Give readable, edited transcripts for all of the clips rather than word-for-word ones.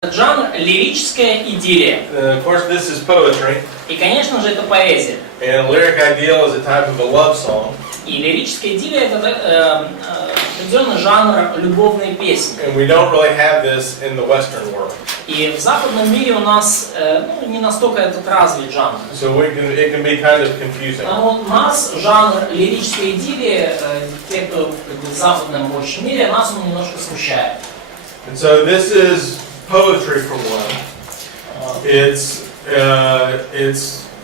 Жанр лирическая идиллия. Of course, this is poetry, И, конечно же, это поэзия. and lyric ideal is a type of a love song. И лирическая идиллия это определенный жанр любовной песни. And we don't really have this in the Western world. И в западном мире у нас не настолько этот развит жанр. So it can be kind of confusing. Но у нас жанр лирической идиллии, те, кто в западном больше мире, нас он немножко смущает. And so this is poetry for one. It's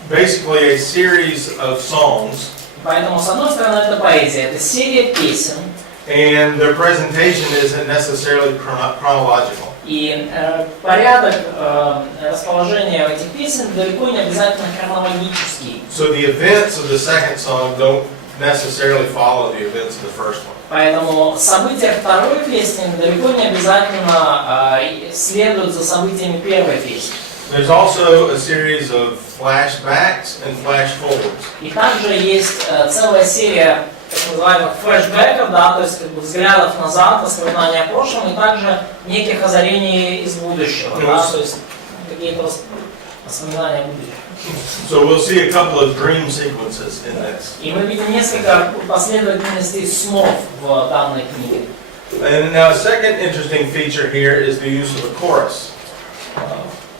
basically a series of songs. Поэтому, с одной стороны, это поэзия, это серия песен. And their presentation isn't necessarily chronological. И порядок расположения этих песен далеко не обязательно хронологический. So the events of the second song don't necessarily follow the events of the first one. Поэтому события второй песни далеко не обязательно следуют за событиями первой песни. There's also a series of flashbacks and flash forwards. И также есть целая серия так называемых флешбеков, да, то есть как бы взглядов назад, воспоминаний о прошлом, и также неких озарений из будущего, да, то есть какие-то воспоминания о будущем. So we'll see a couple of dream sequences in this. И мы видим несколько последовательностей снов в данной книге. And now a second interesting feature here is the use of a chorus.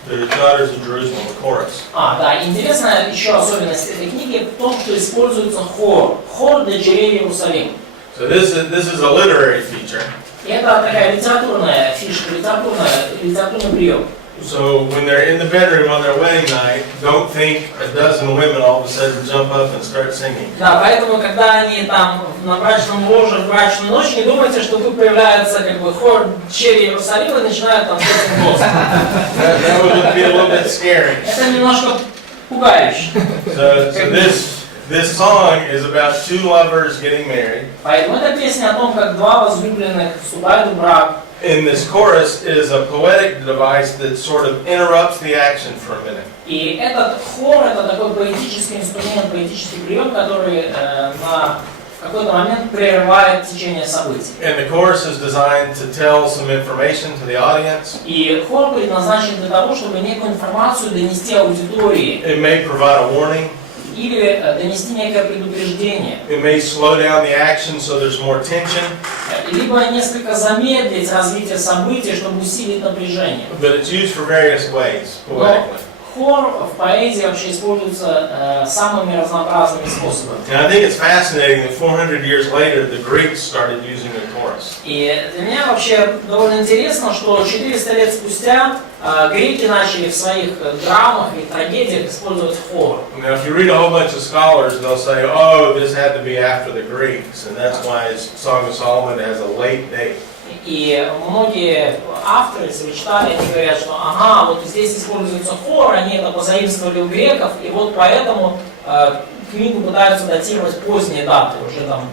The daughters of Jerusalem, a chorus. Да, интересная еще особенность этой книги в том, что используется хор дочерей Иерусалима. So this is a literary feature. И это такая литературная фишка, литературный прием. So when they're in the bedroom on their wedding night, don't think a dozen women all of a sudden jump up and start singing. Да, поэтому, когда они там на брачном ложе, в брачную ночь, не думайте, что тут появляется как бы хор дочерей Иерусалима и начинают там петь голосом. That would be a little bit scary. Это немножко пугающе. So this song is about two lovers getting married. Поэтому эта песня о том, как два возлюбленных вступают в брак. And this chorus is a poetic device that sort of interrupts the action for a minute. И этот хор, это такой поэтический инструмент, поэтический прием, который на какой-то момент прерывает течение событий. And the chorus is designed to tell some information to the audience. И хор предназначен для того, чтобы некую информацию донести аудитории. It may provide a warning. Или донести некое предупреждение. It may slow down the action so there's more tension. Либо несколько замедлить развитие событий, чтобы усилить напряжение. But it's used for various ways poetically. Хор в поэзии вообще используется самыми разнообразными способами. And I think it's fascinating that 400 years later the Greeks started using the chorus. И для меня вообще довольно интересно, что 400 лет спустя греки начали в своих драмах и трагедиях использовать хор. Now, if you read a whole bunch of scholars, they'll say, "Oh, this had to be after the Greeks, and that's why Song of Solomon has a late date." И многие авторы, если вы читали, они говорят, что ага, вот здесь используется хор, они это позаимствовали у греков, и вот поэтому книгу пытаются датировать поздние даты, уже там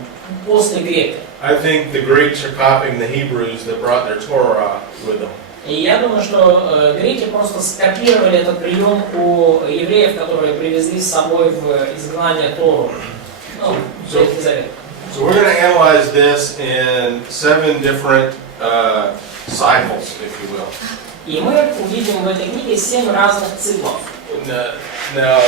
после греков. I think the Greeks are copying the Hebrews that brought their Torah with them. И я думаю, что греки просто скопировали этот прием у евреев, которые привезли с собой в изгнание Тору. Ну, Ветхий Завет. So we're going to analyze this in 7 different cycles, if you will. И мы увидим в этой книге 7 разных циклов. Now,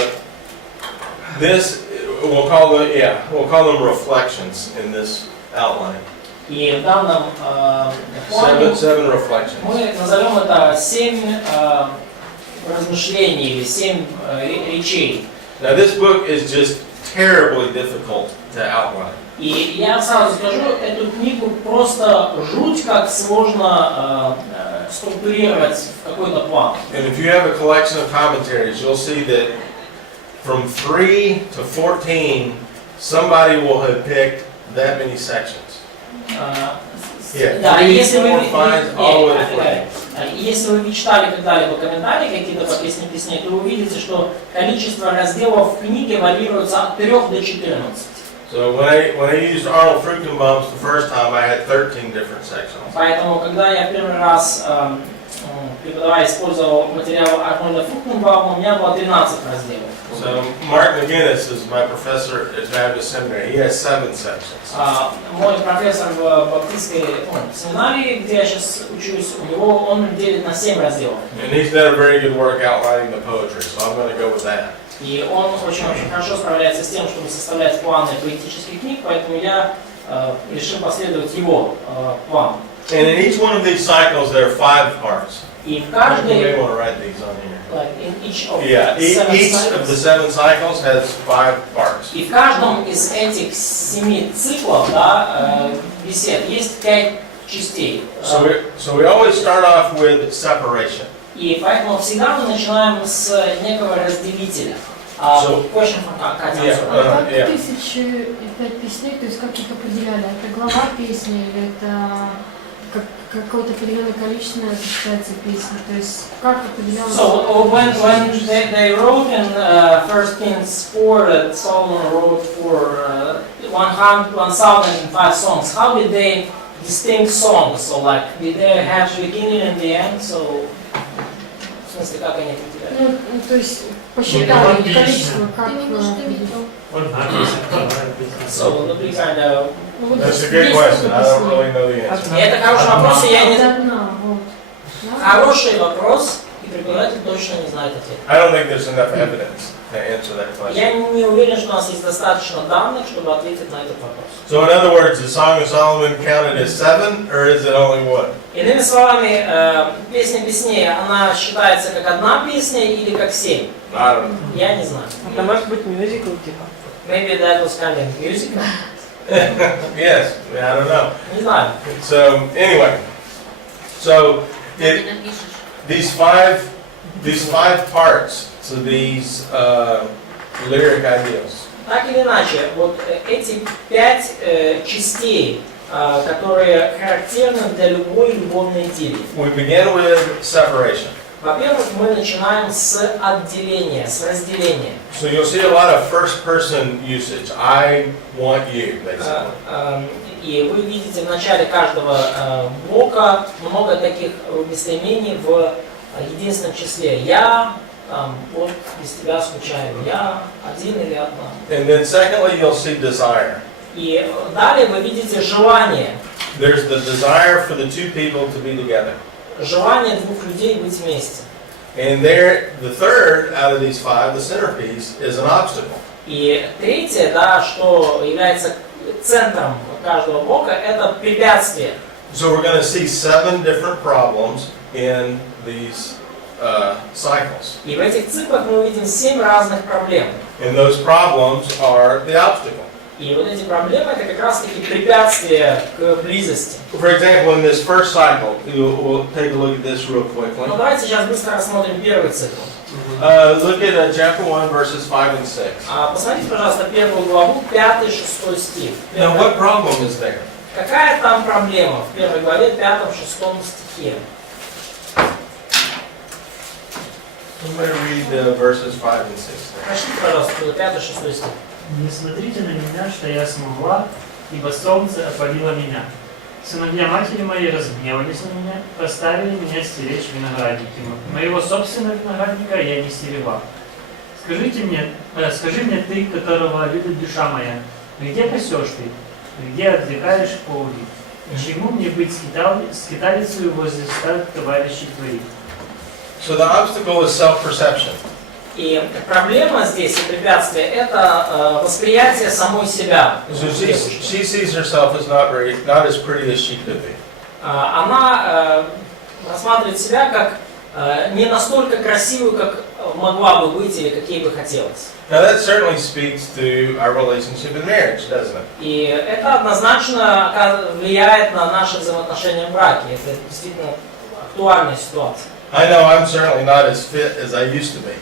this we'll call them reflections in this outline. И в данном плане Seven reflections. мы назовем это 7 размышлений или 7 речей. Now, this book is just terribly difficult to outline. И я сразу скажу, эту книгу просто жуть как сложно структурировать в какой-то план. And if you have a collection of commentaries, you'll see that from 3 to 14, somebody will have picked that many sections. Да, если вы читали когда-либо комментарии какие-то по песне песней, то вы увидите, что количество разделов в книге варьируется от 3 до 14. So when I used Arnold Fruchtenbaum's the first time, I had 13 different sections. Поэтому, когда я первый раз преподавая, использовал материал Арнольда Фухенбаума, у меня было 13 разделов. So Mark McGinnis is my professor at Baptist Seminary. He has 7 sections. Мой профессор в баптистской семинарии, где я сейчас учусь, он делит на 7 разделов. And he's done a very good work outlining the poetry, so I'm going to go with that. И он очень хорошо справляется с тем, чтобы составлять планы поэтических книг, поэтому я решил последовать его плану. And in each one of these cycles, there are 5 parts. И в You каждой, may want to write these on here. like in each of Yeah, each of the 7 cycles has 5 parts. И в каждом из этих 7 циклов, да, бесед есть 5 частей. So we always start off with separation. И поэтому всегда мы начинаем с некого разделителя. Question from Катя. Как 1005 песней, то есть как их определяли? Это глава песни или это какое-то определенное количество считается песни? То есть как определялось? So when they wrote in 1 Kings 4 that Solomon wrote for 1005 songs, how did they distinct songs? So like did they have the beginning and the end? So в смысле как они определяли? Ну, то есть посчитали количество, как... So, например, That's a good question. I don't really know the answer. это хороший вопрос, и я не... Одна, вот. Хороший вопрос, и преподаватель точно не знает ответ. I don't think there's enough evidence to answer that question. Я не уверен, что у нас есть достаточно данных, чтобы ответить на этот вопрос. So in other words, the Song of Solomon counted as 7, or is it only 1? Иными словами, песня песней, она считается как одна песня или как 7? I don't know. Я не знаю. Это может быть мюзикл типа. Maybe that was kind of musical. Yes, I don't know. Не знаю. So anyway, so these five parts to these lyric ideals. Так или иначе, вот эти 5 частей, которые характерны для любой любовной идеи. We begin with separation. Во-первых, мы начинаем с отделения, с разделения. So you'll see a lot of first-person usage. I want you, basically. И вы видите в начале каждого блока много таких местоимений в единственном числе. Я, вот без тебя скучаю. Я один или одна. And then secondly, you'll see desire. И далее вы видите желание. There's the desire for the two people to be together. Желание двух людей быть вместе. And there, the third out of these 5, the centerpiece, is an obstacle. И третье, да, что является центром каждого блока, это препятствие. So we're going to see 7 different problems in these cycles. И в этих циклах мы увидим 7 разных проблем. And those problems are the obstacle. И вот эти проблемы это как раз таки препятствия к близости. For example, in this first cycle, we'll take a look at this real quickly. Ну давайте сейчас быстро рассмотрим первый цикл. Look at chapter 1, verses 5 and 6. Посмотрите, пожалуйста, первую главу, 5-6 стих. Now, what problem is there? Какая там проблема в первой главе, 5-6 стихе? Somebody read verses 5 and 6. Прочтите, пожалуйста, 5-6 стих. Не смотрите на меня, что я смогла, ибо солнце опалило меня. Сыновья матери моей разгневались на меня, поставили меня стеречь виноградники. Моего собственного виноградника я не стерегла. Скажи мне ты, которого любит душа моя, где пасешь ты, где отвлекаешь полги? Чему мне быть скиталицей возле стад товарищей твоих? So the obstacle is self-perception. И проблема здесь, и препятствие, это восприятие самой себя. So she sees herself as not as pretty as she could be. Она рассматривает себя как не настолько красивую, как могла бы быть или как ей бы хотелось. Now that certainly speaks to our relationship in marriage, doesn't it? И это однозначно влияет на наши взаимоотношения в браке. Это действительно актуальная ситуация. I know I'm certainly not as fit as I used to be.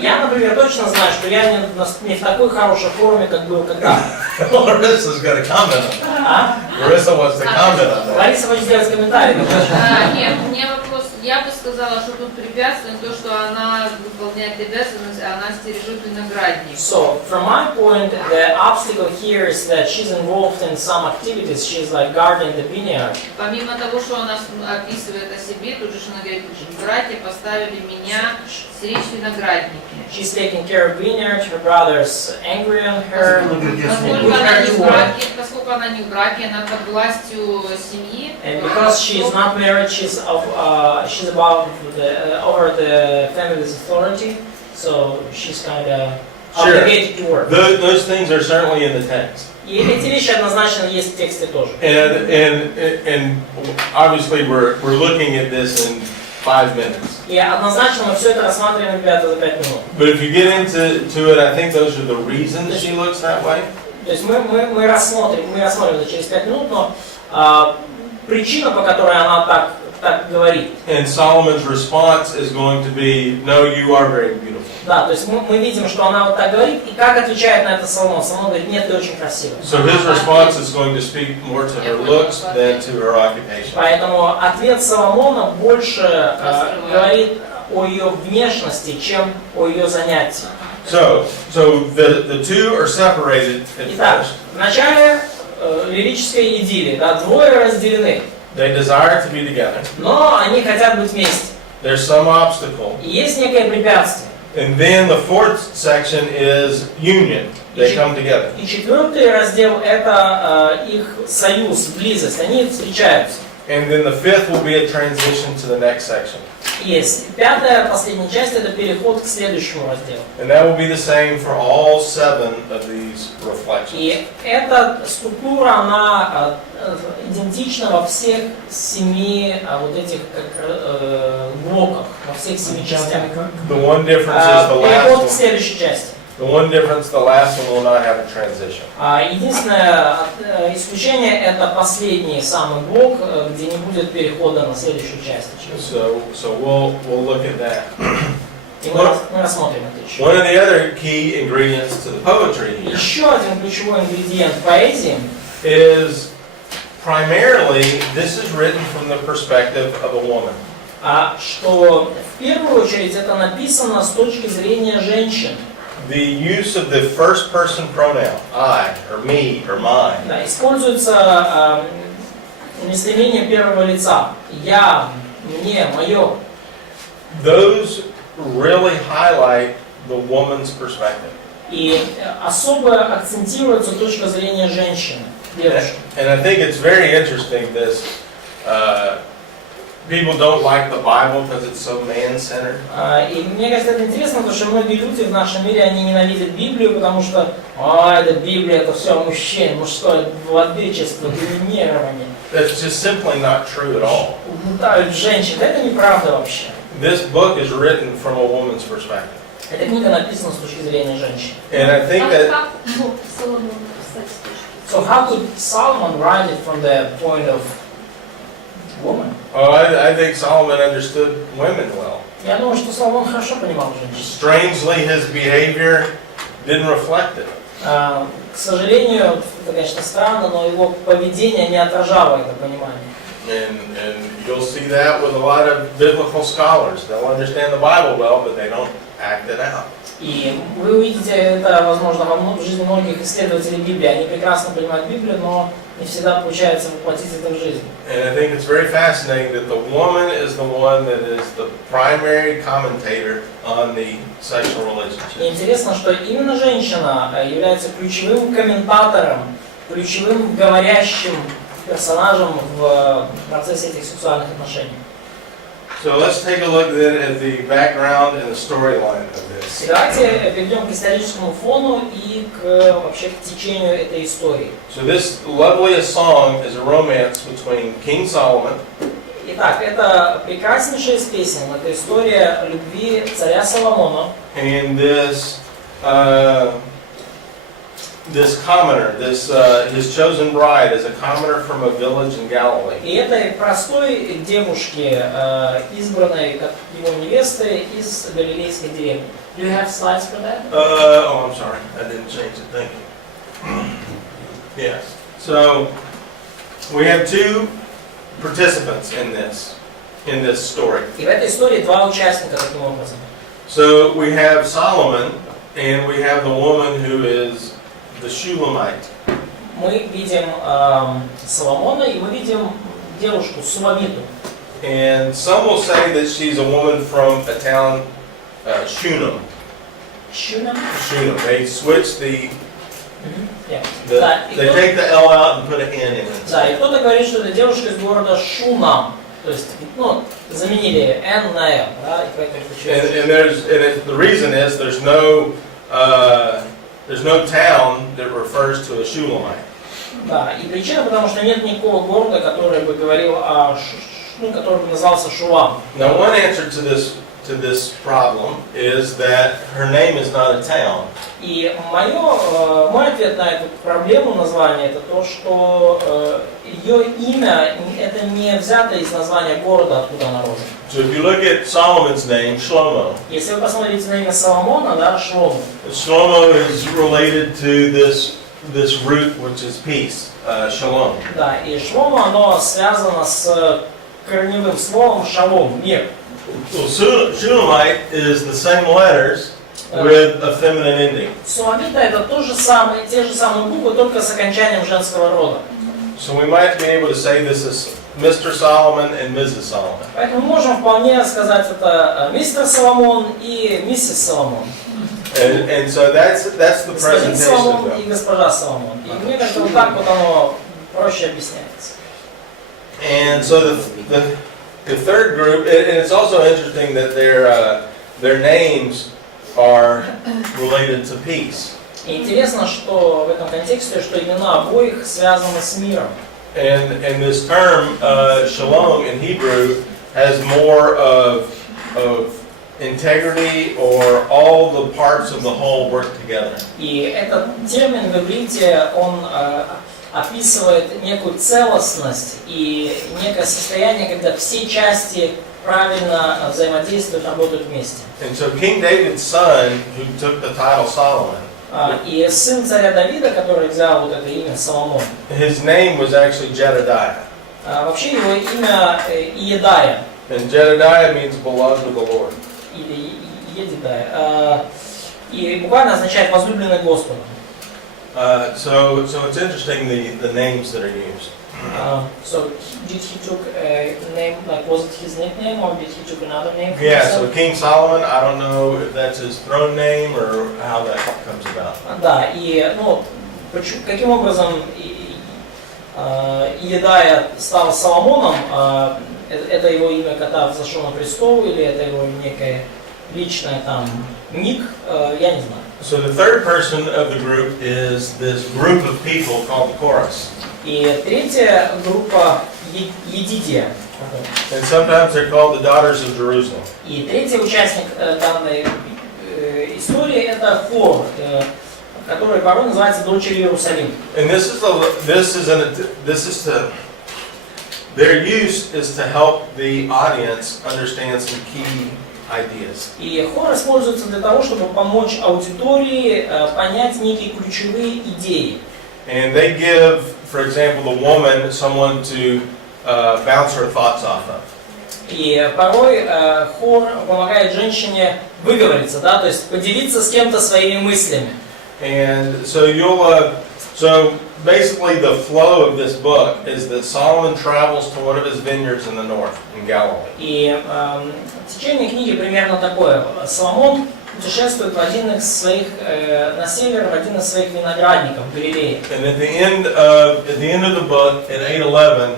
Я, например, точно знаю, что я не в такой хорошей форме, как был когда-то. Larissa's got a comment on that. Larissa wants to comment on that. Лариса хочет сделать комментарий. Нет, у меня вопрос. Я бы сказала, что тут препятствие то, что она выполняет обязанность, а она стережет виноградник. So, from my point, the obstacle here is that she's involved in some activities. She's like guarding the vineyard. Помимо того, что она описывает о себе, тут же она говорит, братья поставили меня стеречь виноградники. She's taking care of vineyard. Her brother's angry on her. Поскольку она не в браке, она под властью семьи. And because she is not married, she's above over the family's authority. So she's kind of obligated to work. Those things are certainly in the text. И эти вещи однозначно есть в тексте тоже. And obviously we're looking at this in 5 minutes. И однозначно мы все это рассматриваем, ребята, за 5 минут. But if you get into it, I think those are the reasons she looks that way. То есть мы рассмотрим это через 5 минут, но причина, по которой она так говорит. And Solomon's response is going to be, no, you are very beautiful. Да, то есть мы видим, что она вот так говорит, и как отвечает на это Соломон. Соломон говорит, нет, ты очень красивая. So his response is going to speak more to her looks than to her occupation. Поэтому ответ Соломона больше говорит о ее внешности, чем о ее занятии. So the two are separated at Итак, first. вначале лирическая идиллия, да, двое разделены, They desire to be together. но они хотят быть вместе. There's some obstacle. И есть некое препятствие. And then the fourth section is union. They come together. И четвертый раздел это их союз, близость, они встречаются. And then the fifth will be a transition to the next section. Есть. Пятая, последняя часть, это переход к следующему разделу. And that will be the same for all 7 of these reflections. И эта структура, она идентична во всех 7 вот этих блоках, во всех 7 частях. The one difference is the Переход к last one. следующей части. The one difference, the last one will not have a transition. Единственное исключение это последний самый блок, где не будет перехода на следующую часть. So we'll look at that. И мы рассмотрим это еще. One of the other key ingredients to the poetry here Еще один ключевой ингредиент поэзии is primarily this is written from the perspective of a woman. Что в первую очередь это написано с точки зрения женщин. The use of the first person pronoun, I, or me, or mine. Да, используется местоимение первого лица. Я, мне, мое. Those really highlight the woman's perspective. И особо акцентируется точка зрения женщины, девушки. And I think it's very interesting this. People don't like the Bible because it's so man-centered. И мне кажется, это интересно, потому что многие люди в нашем мире, они ненавидят Библию, потому что это Библия, это все мужчин, мужское владычество, доминирование. That's just simply not true at all. Угнетают женщин. Это неправда вообще. This book is written from a woman's perspective. Эта книга написана с точки зрения женщин. And I think that Как мог Соломон написать с точки So how could Solomon write it from the point of woman? I think Solomon understood women well. Я думаю, что Соломон хорошо понимал женщин. Strangely, his behavior didn't reflect it. К сожалению, это, конечно, странно, но его поведение не отражало это понимание. And you'll see that with a lot of biblical scholars. They'll understand the Bible well, but they don't act it out. И вы увидите это, возможно, в жизни многих исследователей Библии. Они прекрасно понимают Библию, но не всегда получается воплотить это в жизнь. And I think it's very fascinating that the woman is the one that is the primary commentator on the sexual И relationship. интересно, что именно женщина является ключевым комментатором, ключевым говорящим персонажем в процессе этих сексуальных отношений. So let's take a look then at the background and the storyline of this. Давайте перейдем к историческому фону и вообще к течению этой истории. So this loveliest song is a romance between King Solomon Итак, это прекраснейшая из песен, это история любви царя Соломона and this commoner, his chosen bride is a commoner from a village in Galilee. и этой простой девушке, избранной как его невесты из галилейской деревни. Do you have slides for that? I'm sorry, I didn't change it. Thank you. Yes. So we have 2 participants in this. in this story. И в этой истории два участника таким образом. So we have Solomon, and we have the woman who is the Shulamite. Мы видим Соломона, и мы видим девушку Суламиту. And some will say that she's a woman from a town, Shunem. Шунам? Shunem. They switch the, Yeah. Да, и they take the L out and put an N in it. Да, и кто-то говорит, что это девушка из города Шунам. То есть, ну, заменили N на L, да, и поэтому And the reason is there's no town that refers to a Shulamite. Да, и причина, потому что нет никакого города, который бы говорил который бы назывался Шулам. Now, one answer to this problem is that her name is not a town. И мой ответ на эту проблему названия это то, что ее имя это не взято из названия города, откуда она родом. So if you look at Solomon's name, Shlomo. Если вы посмотрите на имя Соломона, да, Шломо. Shlomo is related to this root which is peace, shalom. Да, и Шломо оно связано с корневым словом шалом, мир. So Shulamite is the same letters with a feminine ending. Суламита это те же самые буквы, только с окончанием женского рода. So we might be able to say this is Mr. Solomon and Mrs. Solomon. Поэтому мы можем вполне сказать это мистер Соломон и миссис Соломон. And so that's the Господин presentation Соломон of и them. госпожа Соломон. И мне кажется, вот так вот оно проще объясняется. And so the third group, and it's also interesting that their names are related to peace. И интересно, что в этом контексте, что имена обоих связаны с миром. And this term, shalom in Hebrew, has more of integrity or all the parts of the whole work together. И этот термин в иврите, он описывает некую целостность и некое состояние, когда все части правильно взаимодействуют, работают вместе. And so King David's son, who took the title Solomon, И сын царя Давида, который взял вот это имя Соломон, his name was actually Jedediah. вообще его имя Иедая, And Jedediah means beloved of the Lord. или Едидая, и буквально означает возлюбленный Господом. So it's interesting the names that are used. So did he took a name, like was it his nickname or did he took another name for Yeah, himself? so King Solomon, I don't know if that's his throne name or how that comes about. Да, и каким образом Иедая стал Соломоном, это его имя, когда взошел на престол, или это его некое личное там ник, я не знаю. So the third person of the group is this group of people called the Chorus. И третья группа Едидия. And sometimes they're called the daughters of Jerusalem. И третий участник данной истории это хор, который порой называется дочерью Иерусалима. And their use is to help the audience understand some key ideas. И хор используется для того, чтобы помочь аудитории понять некие ключевые идеи. And they give, for example, the woman someone to bounce her thoughts off of. И порой хор помогает женщине выговориться, да, то есть поделиться с кем-то своими мыслями. And so so basically the flow of this book is that Solomon travels to one of his vineyards in the north, in Galilee. И течение книги примерно такое. Соломон путешествует в один из своих на север, в один из своих виноградников в Галилее. And at the end of the book, at 8:11,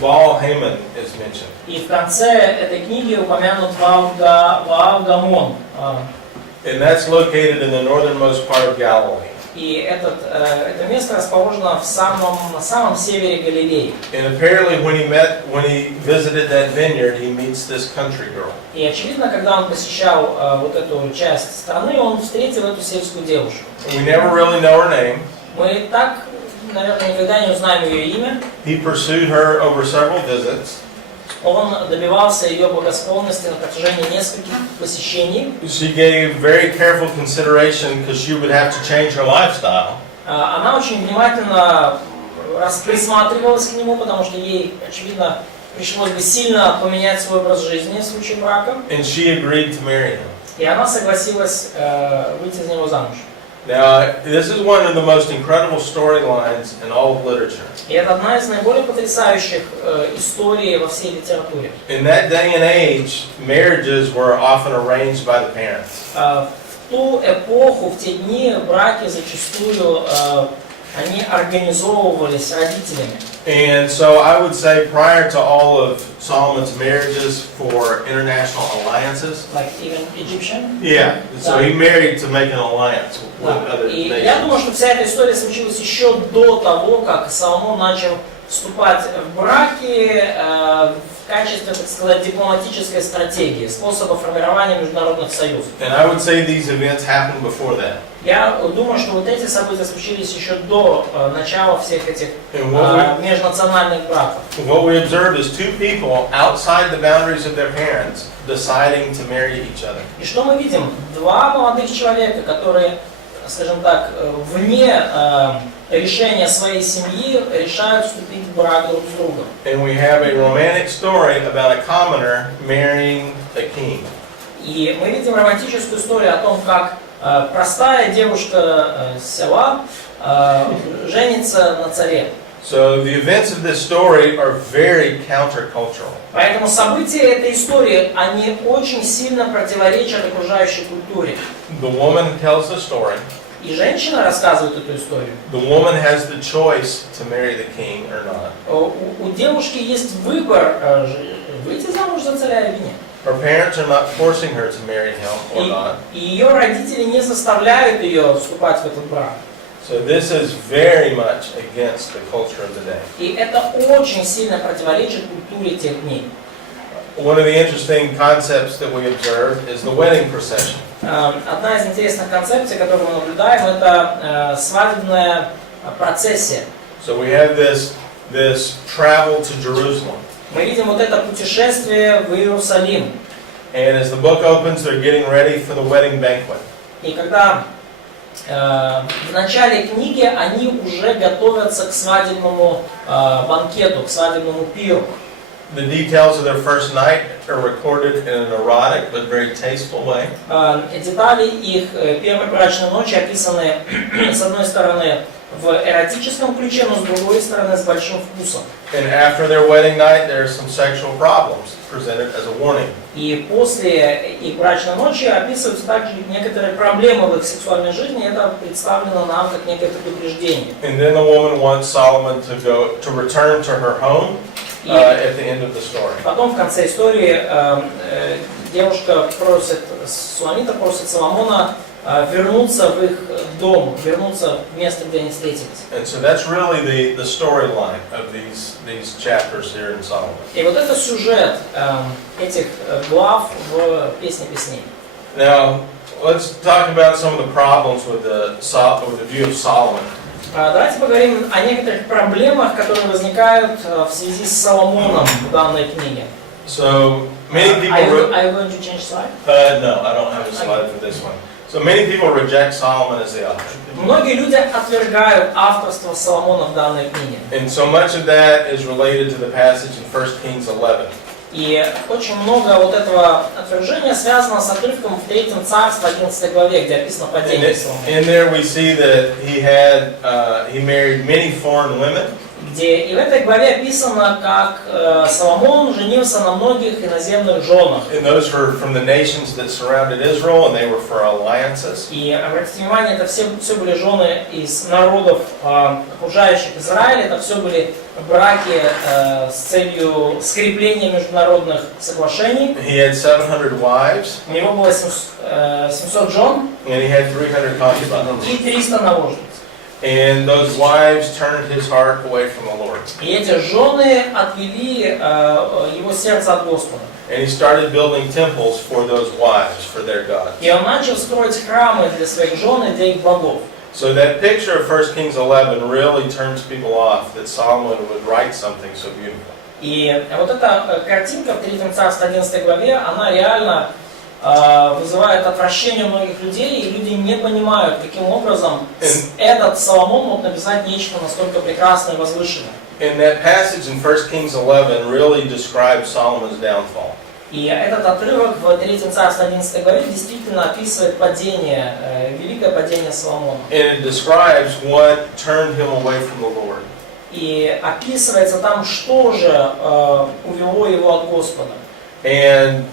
Baal-Hamon is mentioned. И в конце этой книги упомянут Ваал-Гамон. And that's located in the northernmost part of Galilee. И это место расположено на самом севере Галилеи. And apparently when he visited that vineyard, he meets this country girl. И очевидно, когда он посещал вот эту часть страны, он встретил эту сельскую девушку. We never really know her name. Мы так, наверное, никогда не узнаем ее имя. He pursued her over several visits. Он добивался ее благосклонности на протяжении нескольких посещений. She gave very careful consideration because she would have to change her lifestyle. Она очень внимательно присматривалась к нему, потому что ей, очевидно, пришлось бы сильно поменять свой образ жизни в случае брака, and she agreed to marry him. и она согласилась выйти за него замуж. Now, this is one of the most incredible storylines in all of literature. И это одна из наиболее потрясающих историй во всей литературе. In that day and age, marriages were often arranged by the parents. В ту эпоху, в те дни, браки зачастую они организовывались родителями. And so I would say prior to all of Solomon's marriages for international alliances, Like even Egyptian. yeah, so he married to make an alliance with Да. other И я думаю, nations. что вся эта история случилась еще до того, как Соломон начал вступать в браки в качестве, так сказать, дипломатической стратегии, способа формирования международных союзов. And I would say these events happened before that. Я думаю, что вот эти события случились еще до начала всех этих And межнациональных браков. what we observe is two people outside the boundaries of their parents deciding to marry each other. И что мы видим? Два молодых человека, которые, скажем так, вне решения своей семьи решают вступить в брак друг с другом. And we have a romantic story about a commoner marrying a king. И мы видим романтическую историю о том, как простая девушка с села женится на царе. So the events of this story are very countercultural. Поэтому события этой истории, они очень сильно противоречат окружающей культуре. The woman tells the story. И женщина рассказывает эту историю. The woman has the choice to marry the king or not. У девушки есть выбор, выйти замуж за царя или нет. Her parents are not forcing her to marry him or not. И ее родители не заставляют ее вступать в этот брак. So this is very much against the culture of the day. И это очень сильно противоречит культуре тех дней. One of the interesting concepts that we observe is the wedding procession. Одна из интересных концепций, которую мы наблюдаем, это свадебная процессия. So we have this travel to Jerusalem. Мы видим вот это путешествие в Иерусалим. And as the book opens, they're getting ready for the wedding banquet. И когда в начале книги они уже готовятся к свадебному банкету, к свадебному пиру. The details of their first night are recorded in an erotic but very tasteful way. Детали их первой брачной ночи описаны с одной стороны в эротическом ключе, но с другой стороны с большим вкусом. And after their wedding night, there are some sexual problems presented as a warning. И после их брачной ночи описываются также некоторые проблемы в их сексуальной жизни, и это представлено нам как некое предупреждение. And then the woman wants Solomon to return to her home at the end of the story. Потом в конце истории девушка Суламита просит Соломона вернуться в их дом, вернуться в место, где они встретились. And so that's really the storyline of these chapters here in Solomon. И вот это сюжет этих глав в Песне песней. Now, let's talk about some of the problems with the view of Solomon. Давайте поговорим о некоторых проблемах, которые возникают в связи с Соломоном в данной книге. So many people. Are you going to change slide? No, I don't have a slide for this one. So many people reject Solomon as the author. Многие люди отвергают авторство Соломона в данной книге. And so much of that is related to the passage in 1 Kings 11. И очень много вот этого отвержения связано с отрывком в 3 Царстве 11 главе, где описано падение Соломона. In there we see that he married many foreign women. И в этой главе описано, как Соломон женился на многих иноземных женах. And those were from the nations that surrounded Israel, and they were for alliances. И обратите внимание, это все были жены из народов, окружающих Израиль, это все были браки с целью скрепления международных соглашений. He had 700 wives, У него было 700 жен and he had 300 concubines. и 300 наложниц. And those wives turned his heart away from the Lord. И эти жены отвели его сердце от Господа. And he started building temples for those wives, for their gods. И он начал строить храмы для своих жен и для их богов. So that picture of 1 Kings 11 really turns people off, that Solomon would write something so beautiful. И вот эта картинка в 3 Царстве 11 главе, она реально вызывает отвращение у многих людей, и люди не понимают, каким образом этот Соломон мог написать нечто настолько прекрасное и возвышенное. And that passage in 1 Kings 11 really describes Solomon's downfall. И этот отрывок в 3 Царств 11 главе действительно описывает падение, великое падение Соломона. And it describes what turned him away from the Lord. И описывается там, что же увело его от Господа. And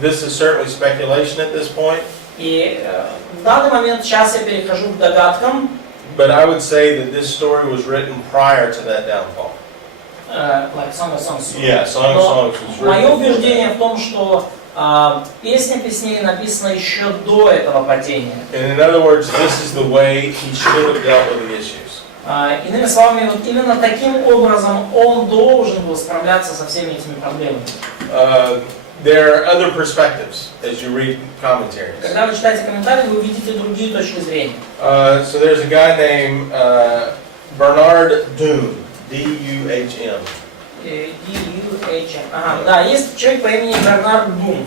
this is certainly speculation at this point. И в данный момент, сейчас я перехожу к догадкам. But I would say that this story was written prior to that downfall. Like Song of Songs. Yeah, Song of Songs was Мое written. убеждение в том, что Песня песней написана еще до этого падения. And in other words, this is the way he should have dealt with the issues. Иными словами, вот именно таким образом он должен был справляться со всеми этими проблемами. There are other perspectives as you read commentaries. Когда вы читаете комментарии, вы увидите другие точки зрения. So there's a guy named Bernard Doom, D-U-H-M. D-U-H-M. Ага, да, есть человек по имени Бернард Дум.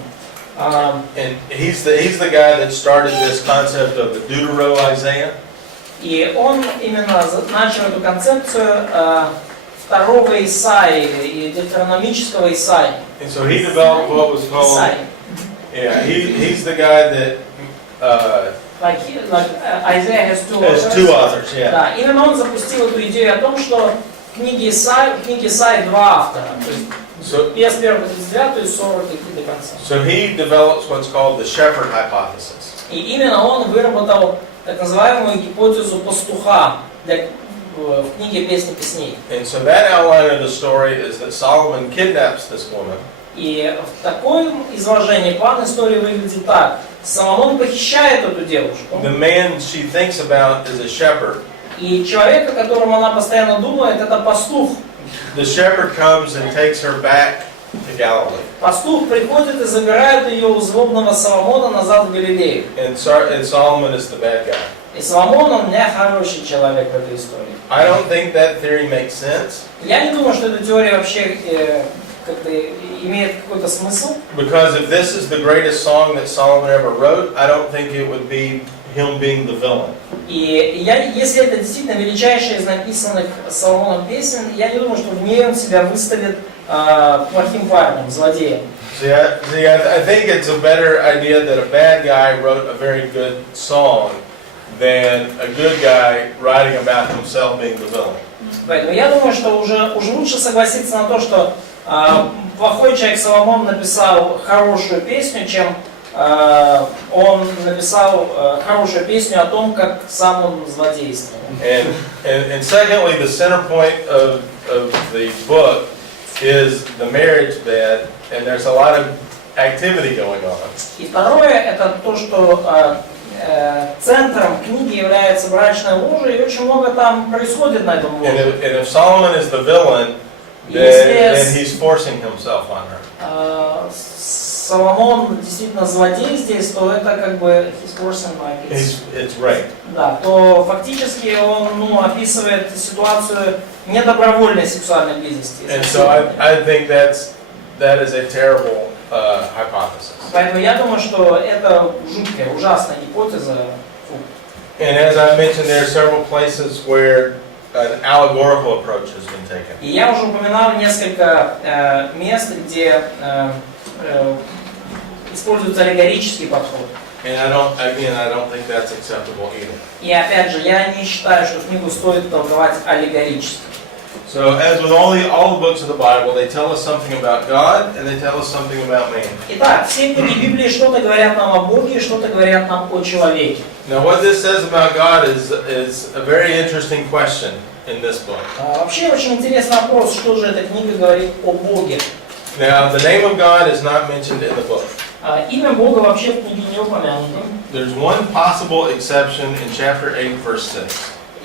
And he's the guy that started this concept of the Deutero-Isaiah. И он именно начал эту концепцию второго Исаии и deuteronomical Исаии. And so he developed what was called. Yeah, he's the guy that. Like Isaiah has two authors. Yeah. Да, именно он запустил эту идею о том, что в книге Исаии два автора. То есть с 1 по 39, то есть 40 и до конца. So he develops what's called the shepherd hypothesis. И именно он выработал так называемую гипотезу пастуха в книге «Песни песней». And so that outline of the story is that Solomon kidnaps this woman. И в таком изложении план истории выглядит так. Соломон похищает эту девушку. The man she thinks about is a shepherd. И человек, о котором она постоянно думает, это пастух. The shepherd comes and takes her back to Galilee. Пастух приходит и забирает ее у злобного Соломона назад в Галилею. And Solomon is the bad guy. И Соломон, он не хороший человек в этой истории. I don't think that theory makes sense. Я не думаю, что эта теория вообще как-то имеет какой-то смысл. Because if this is the greatest song that Solomon ever wrote, I don't think it would be him being the villain. И если это действительно величайшая из написанных Соломоном песен, я не думаю, что в ней он себя выставит плохим парнем, злодеем. See, I think it's a better idea that a bad guy wrote a very good song than a good guy writing about himself being the villain. Поэтому я думаю, что уже лучше согласиться на то, что плохой человек Соломон написал хорошую песню, чем он написал хорошую песню о том, как сам он злодействовал. And secondly, the center point of the book is the marriage bed, and there's a lot of activity going on. И второе, это то, что центром книги является брачное ложе, и очень много там происходит на этом ложе. And if Solomon is the villain, then he's forcing himself on her. Соломон действительно злодей здесь, то это как бы It's rape. Да, то фактически он описывает ситуацию недобровольной сексуальной близости. And so I think that is a terrible hypothesis. Поэтому я думаю, что это жуткая, ужасная гипотеза. And as I mentioned, there are several places where an allegorical approach has been taken. И я уже упоминал несколько мест, где используется аллегорический подход. And I don't think that's acceptable either. И опять же, я не считаю, что книгу стоит толковать аллегорически. So, as with all the books of the Bible, they tell us something about God and they tell us something about man. Итак, все книги Библии что-то говорят нам о Боге и что-то говорят нам о человеке. Now, what this says about God is a very interesting question in this book. Вообще очень интересный вопрос, что же эта книга говорит о Боге. Now, the name of God is not mentioned in the book. Имя Бога вообще в книге не упомянуто. There's one possible exception in chapter 8, verse 6.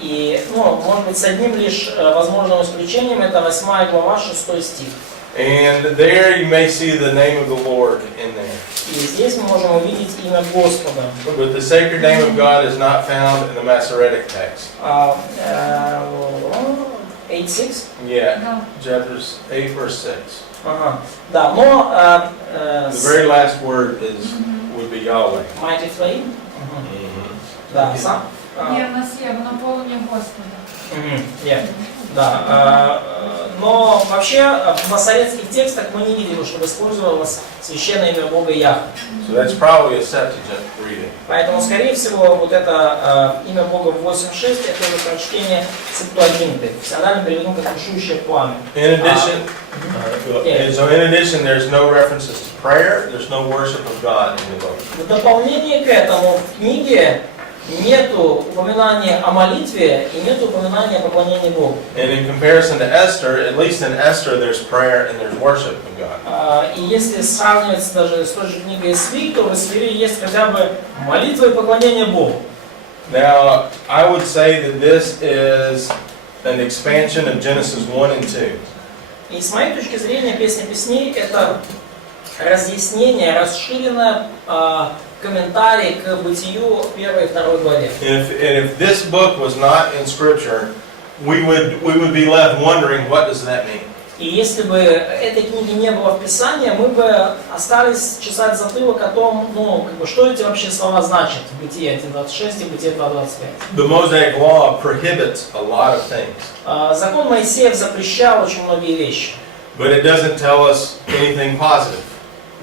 И, может быть, с одним лишь возможным исключением, это 8 глава, 6 стих. And there you may see the name of the Lord in there. И здесь мы можем увидеть имя Господа. But the sacred name of God is not found in the Masoretic text. 8:6? Yeah, chapter 8, verse 6. Ага. Да, но The very last word would be Yahweh. Mighty Flame? Да, сам. Верно Сева, наполнение Господа. Yeah. Да, но вообще в масоретских текстах мы не видим, чтобы использовалось священное имя Бога Яхве. So that's probably a Septuagint reading. Поэтому, скорее всего, вот это имя Бога в 8.6 это уже прочтение Септуагинты. Профессионально переведено как «бушующее пламя». In addition, there's no references to prayer. There's no worship of God in the book. В дополнение к этому в книге нету упоминания о молитве и нету упоминания о поклонении Богу. And in comparison to Esther, at least in Esther, there's prayer and there's worship of God. И если сравнивать даже с той же книгой Эстери, то в Эстери есть хотя бы молитва и поклонение Богу. Now, I would say that this is an expansion of Genesis 1 and 2. И с моей точки зрения, Песня песней это разъяснение, расширенное комментарий к Бытию 1 и 2 главе. If this book was not in Scripture, we would be left wondering, what does that mean? И если бы этой книги не было в Писании, мы бы остались чесать затылок о том, что эти вообще слова значат в Бытие 1.26 и Бытие 2.25. The Mosaic Law prohibits a lot of things. Закон Моисеев запрещал очень многие вещи. But it doesn't tell us anything positive.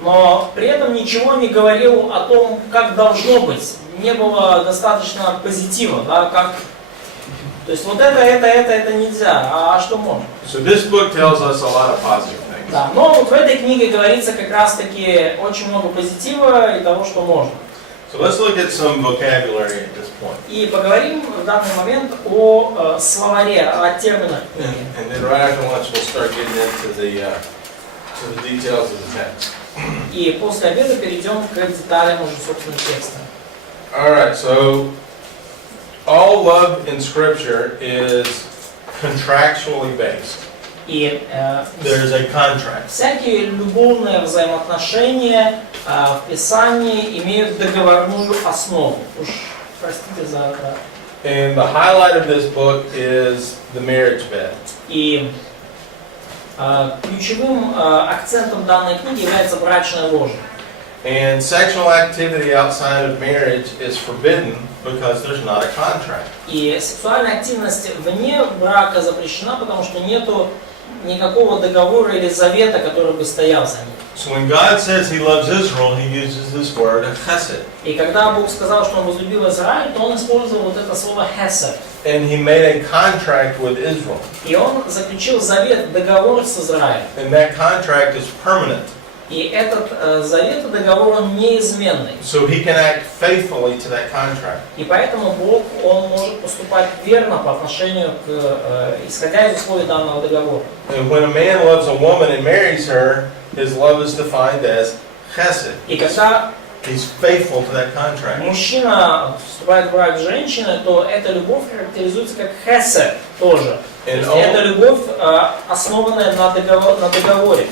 Но при этом ничего не говорил о том, как должно быть. Не было достаточно позитива, да, как... То есть вот это нельзя, а что можно? So this book tells us a lot of positive things. Да, но вот в этой книге говорится как раз-таки очень много позитива и того, что можно. So let's look at some vocabulary at this point. И поговорим в данный момент о словаре, о терминах книги. And then right after lunch we'll start getting into the details of the text. И после обеда перейдем к деталям уже собственного текста. All right, so all love in Scripture is contractually based. И There's a contract. всякие любовные взаимоотношения в Писании имеют договорную основу. Уж простите за это. And the highlight of this book is the marriage bed. И ключевым акцентом данной книги является брачное ложе. And sexual activity outside of marriage is forbidden because there's not a contract. И сексуальная активность вне брака запрещена, потому что нету никакого договора или завета, который бы стоял за ним. So when God says He loves Israel, He uses this word chesed. И когда Бог сказал, что Он возлюбил Израиль, то Он использовал вот это слово хесед. And He made a contract with Israel. И Он заключил завет, договор с Израилем. And that contract is permanent. И этот завет и договор, он неизменный. So He can act faithfully to that contract. И поэтому Бог, Он может поступать верно по отношению к, исходя из условий данного договора. And when a man loves a woman and marries her, his love is defined as chesed. И когда He's faithful to that contract. мужчина вступает в брак с женщиной, то эта любовь характеризуется как хесед тоже. То есть это любовь, основанная на договоре.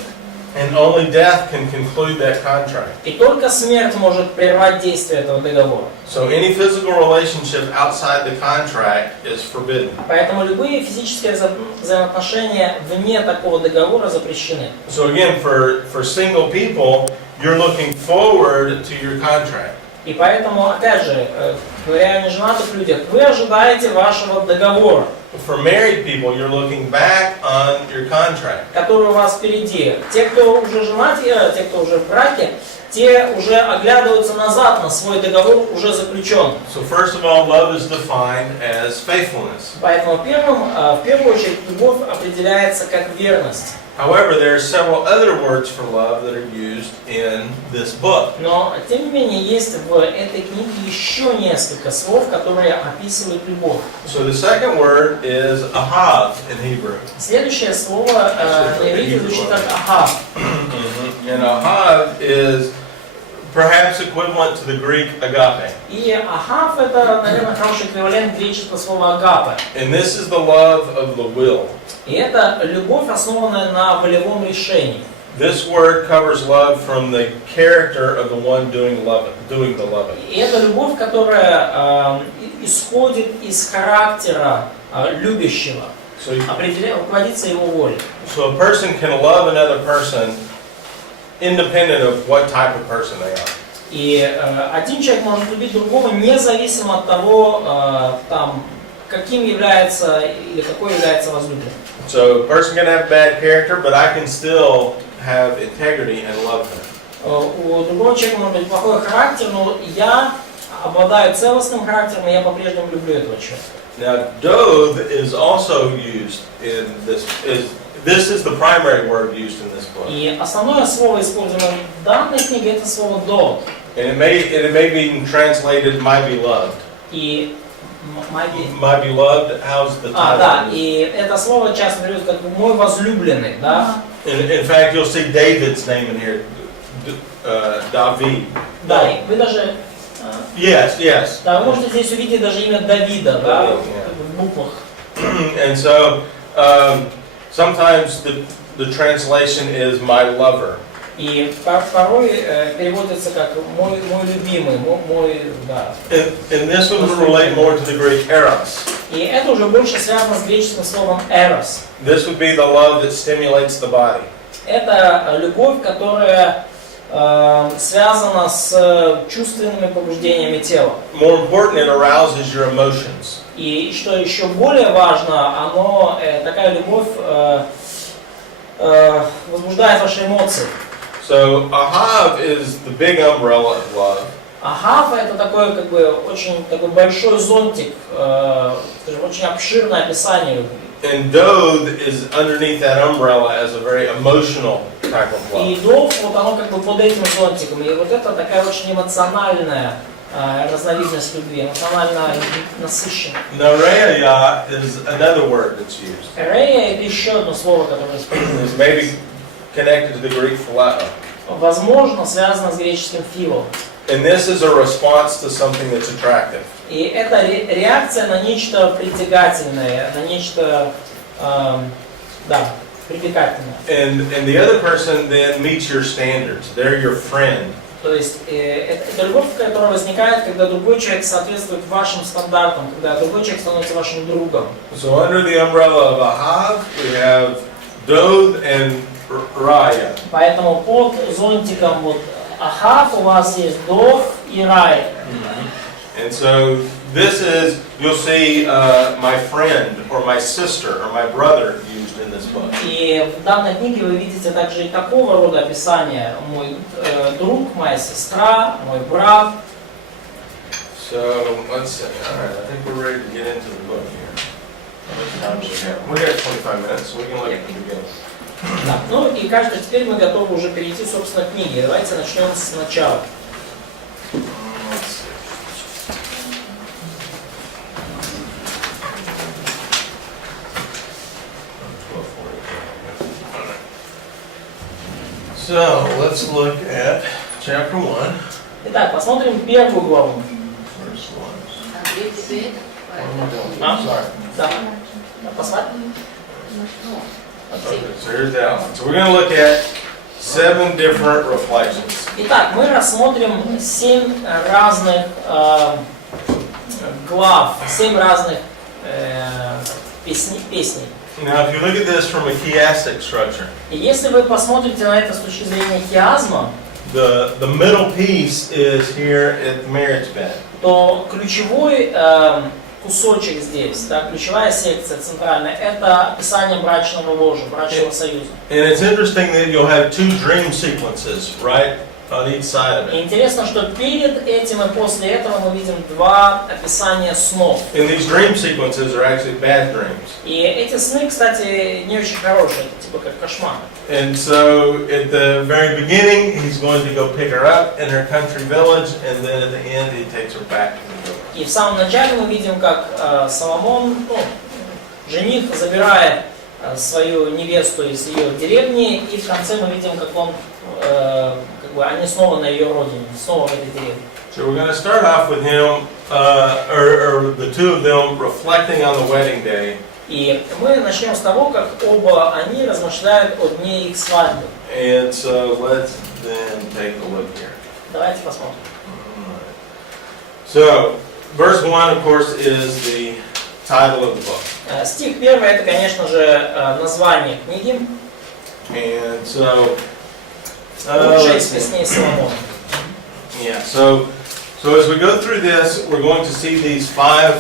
And only death can conclude that contract. И только смерть может прервать действие этого договора. So any physical relationship outside the contract is forbidden. Поэтому любые физические взаимоотношения вне такого договора запрещены. So again, for single people, you're looking forward to your contract. И поэтому, опять же, говоря о неженатых людях, вы ожидаете вашего договора. For married people, you're looking back on your contract. Который у вас впереди. Те, кто уже женаты, те, кто уже в браке, те уже оглядываются назад на свой договор, уже заключенный. So first of all, love is defined as faithfulness. Поэтому в первую очередь любовь определяется как верность. However, there are several other words for love that are used in this book. Но, тем не менее, есть в этой книге еще несколько слов, которые описывают любовь. So the second word is ahav in Hebrew. Следующее слово на иврите звучит как ахав. And ahav is perhaps equivalent to the Greek agape. И ахав это, наверное, хороший эквивалент греческого слова агапе. And this is the love of the will. И это любовь, основанная на волевом решении. This word covers love from the character of the one doing the loving. И это любовь, которая исходит из характера любящего, руководится его волей. So a person can love another person independent of what type of person they are. И один человек может любить другого независимо от того, каким является или какой является возлюбленным. So a person can have bad character, but I can still have integrity and love them. У другого человека может быть плохой характер, но я обладаю целостным характером, и я по-прежнему люблю этого человека. Now, doth is also used in this. This is the primary word used in this book. И основное слово, использованное в данной книге, это слово «дот». And it may be translated "my beloved." И My beloved, how's the title? да, и это слово часто берут как «мой возлюбленный», да? In fact, you'll see David's name in here, David. Да, и вы даже... Yes. Да, вы можете здесь увидеть даже имя Давида, да, как бы в буквах. And so, sometimes the translation is "my lover." И порой переводится как «мой любимый», «мой», да. And this would relate more to the Greek eros. И это уже больше связано с греческим словом «эрос». This would be the love that stimulates the body. Это любовь, которая связана с чувственными побуждениями тела. More important, it arouses your emotions. И что еще более важно, такая любовь возбуждает ваши эмоции. So ahav is the big umbrella of love. Ахав это такой как бы очень такой большой зонтик, скажем, очень обширное описание любви. And doth is underneath that umbrella as a very emotional type of И love. дов, вот оно как бы под этим зонтиком. И вот это такая очень эмоциональная разновидность любви, эмоционально насыщенная. Nareya is another word that's used. Рея это еще одно слово, которое используется. It's maybe connected to the Greek phileo. Возможно, связано с греческим фило. And this is a response to something that's attractive. И это реакция на нечто притягательное, на нечто, привлекательное. And the other person then meets your standards. They're your friend. То есть это любовь, которая возникает, когда другой человек соответствует вашим стандартам, когда другой человек становится вашим другом. So under the umbrella of ahav, we have doth and raya. Поэтому под зонтиком вот Ахав у вас есть Дов и Рай. And so this is, you'll see my friend or my sister or my brother used in this book. И в данной книге вы видите также и такого рода описания: мой друг, моя сестра, мой брат. So let's see. All right, I think we're ready to get into the book here. How much time do we have? We got 25 minutes, so we can look at the beginning. Да. Ну и кажется, теперь мы готовы уже перейти, собственно, к книге. Давайте начнем сначала. So let's look at chapter 1. Итак, посмотрим первую главу. Verse 1. Андрей, тебе это? Sorry. Да. Посмотрим. Okay, so here's the outline. So we're going to look at 7 different reflections. Итак, мы рассмотрим 7 разных глав, 7 разных песней. Now, if you look at this from a chiastic structure, И если вы посмотрите на это с точки зрения хиазма, the middle piece is here at the marriage bed. то ключевой кусочек здесь, да, ключевая секция центральная, это описание брачного ложа, брачного союза. And it's interesting that you'll have 2 dream sequences, right, on each side of И it. интересно, что перед этим и после этого мы видим 2 описания снов. And these dream sequences are actually bad dreams. И эти сны, кстати, не очень хорошие, типа как кошмар. And so at the very beginning, he's going to go pick her up in her country village, and then at the end, he takes her back to the village. И в самом начале мы видим, как Соломон, жених, забирает свою невесту из ее деревни, и в конце мы видим, как он, они снова на ее родине, снова в этой деревне. So we're going to start off with him, or the 2 of them, reflecting on the wedding day. И мы начнем с того, как оба они размышляют о дне их свадьбы. And so let's then take a look here. Давайте посмотрим. So, verse 1, of course, is the title of the book. Стих 1 это, конечно же, название книги. And so, Лучшая из let's see. песней Соломона. Yeah, so as we go through this, we're going to see these 5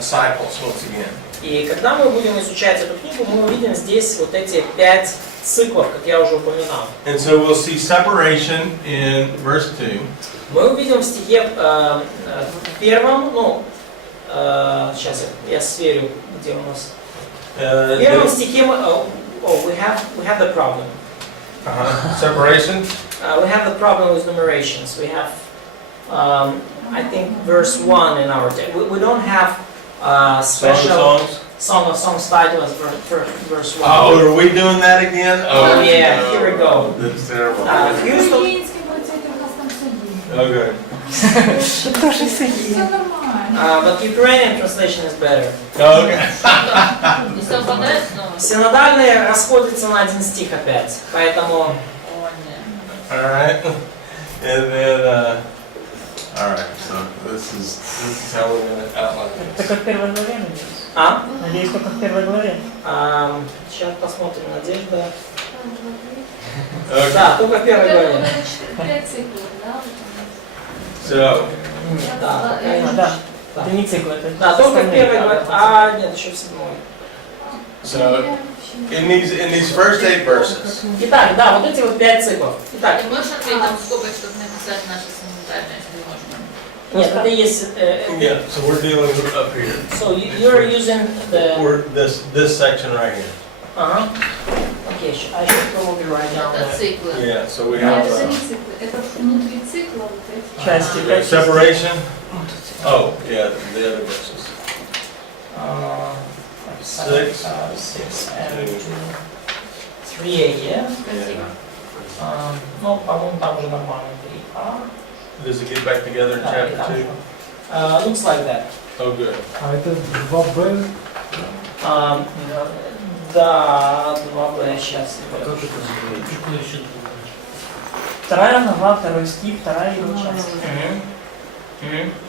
cycles once again. И когда мы будем изучать эту книгу, мы увидим здесь вот эти 5 циклов, как я уже упоминал. And so we'll see separation in verse 2. Мы увидим в стихе первом, сейчас я сверю, где у нас. В первом стихе мы, we have the problem. Separation. We have the problem with numerations. We have, I think, verse 1 in our text. We don't have special Song of Songs title as verse 1. Oh, are we doing that again? Oh yeah, here we go. That's terrible. Houston, Okay. but Ukrainian translation is better. Okay. Не совпадает снова? Синодальные расходятся на один стих опять, поэтому... О, нет. All right. And then, all right. So this is how we're going to outline Это this. как в первой главе, надеюсь. А? Надеюсь, только в первой главе. Сейчас посмотрим, Надежда. Okay. Да, только в первой главе. So, Да, Да. Это не цикл, это да, только в остальные. первой главе. Нет, еще в 7. so in these first 8 verses, Итак, да, вот эти вот 5 циклов. Итак, Ты можешь ответить в скобочках, чтобы написать наши синодальные, если можно? нет, это есть... yeah. So we're dealing with up here. So you're using the... We're this section right here. Okay, I should probably write down Это the... циклы. Yeah. So we Нет, have это не циклы, это внутри цикла вот эти. Части, пять частей. separation. Oh, yeah, the other verses. 6, 6 and 3A, yeah? Спасибо. Ну, по-моему, там уже нормально 3A. Does it get back together in Да, и там chapter 2? же. Looks like that. Oh, good. А это 2Б? Да, 2B сейчас. Вторая глава, второй стих, вторая его часть.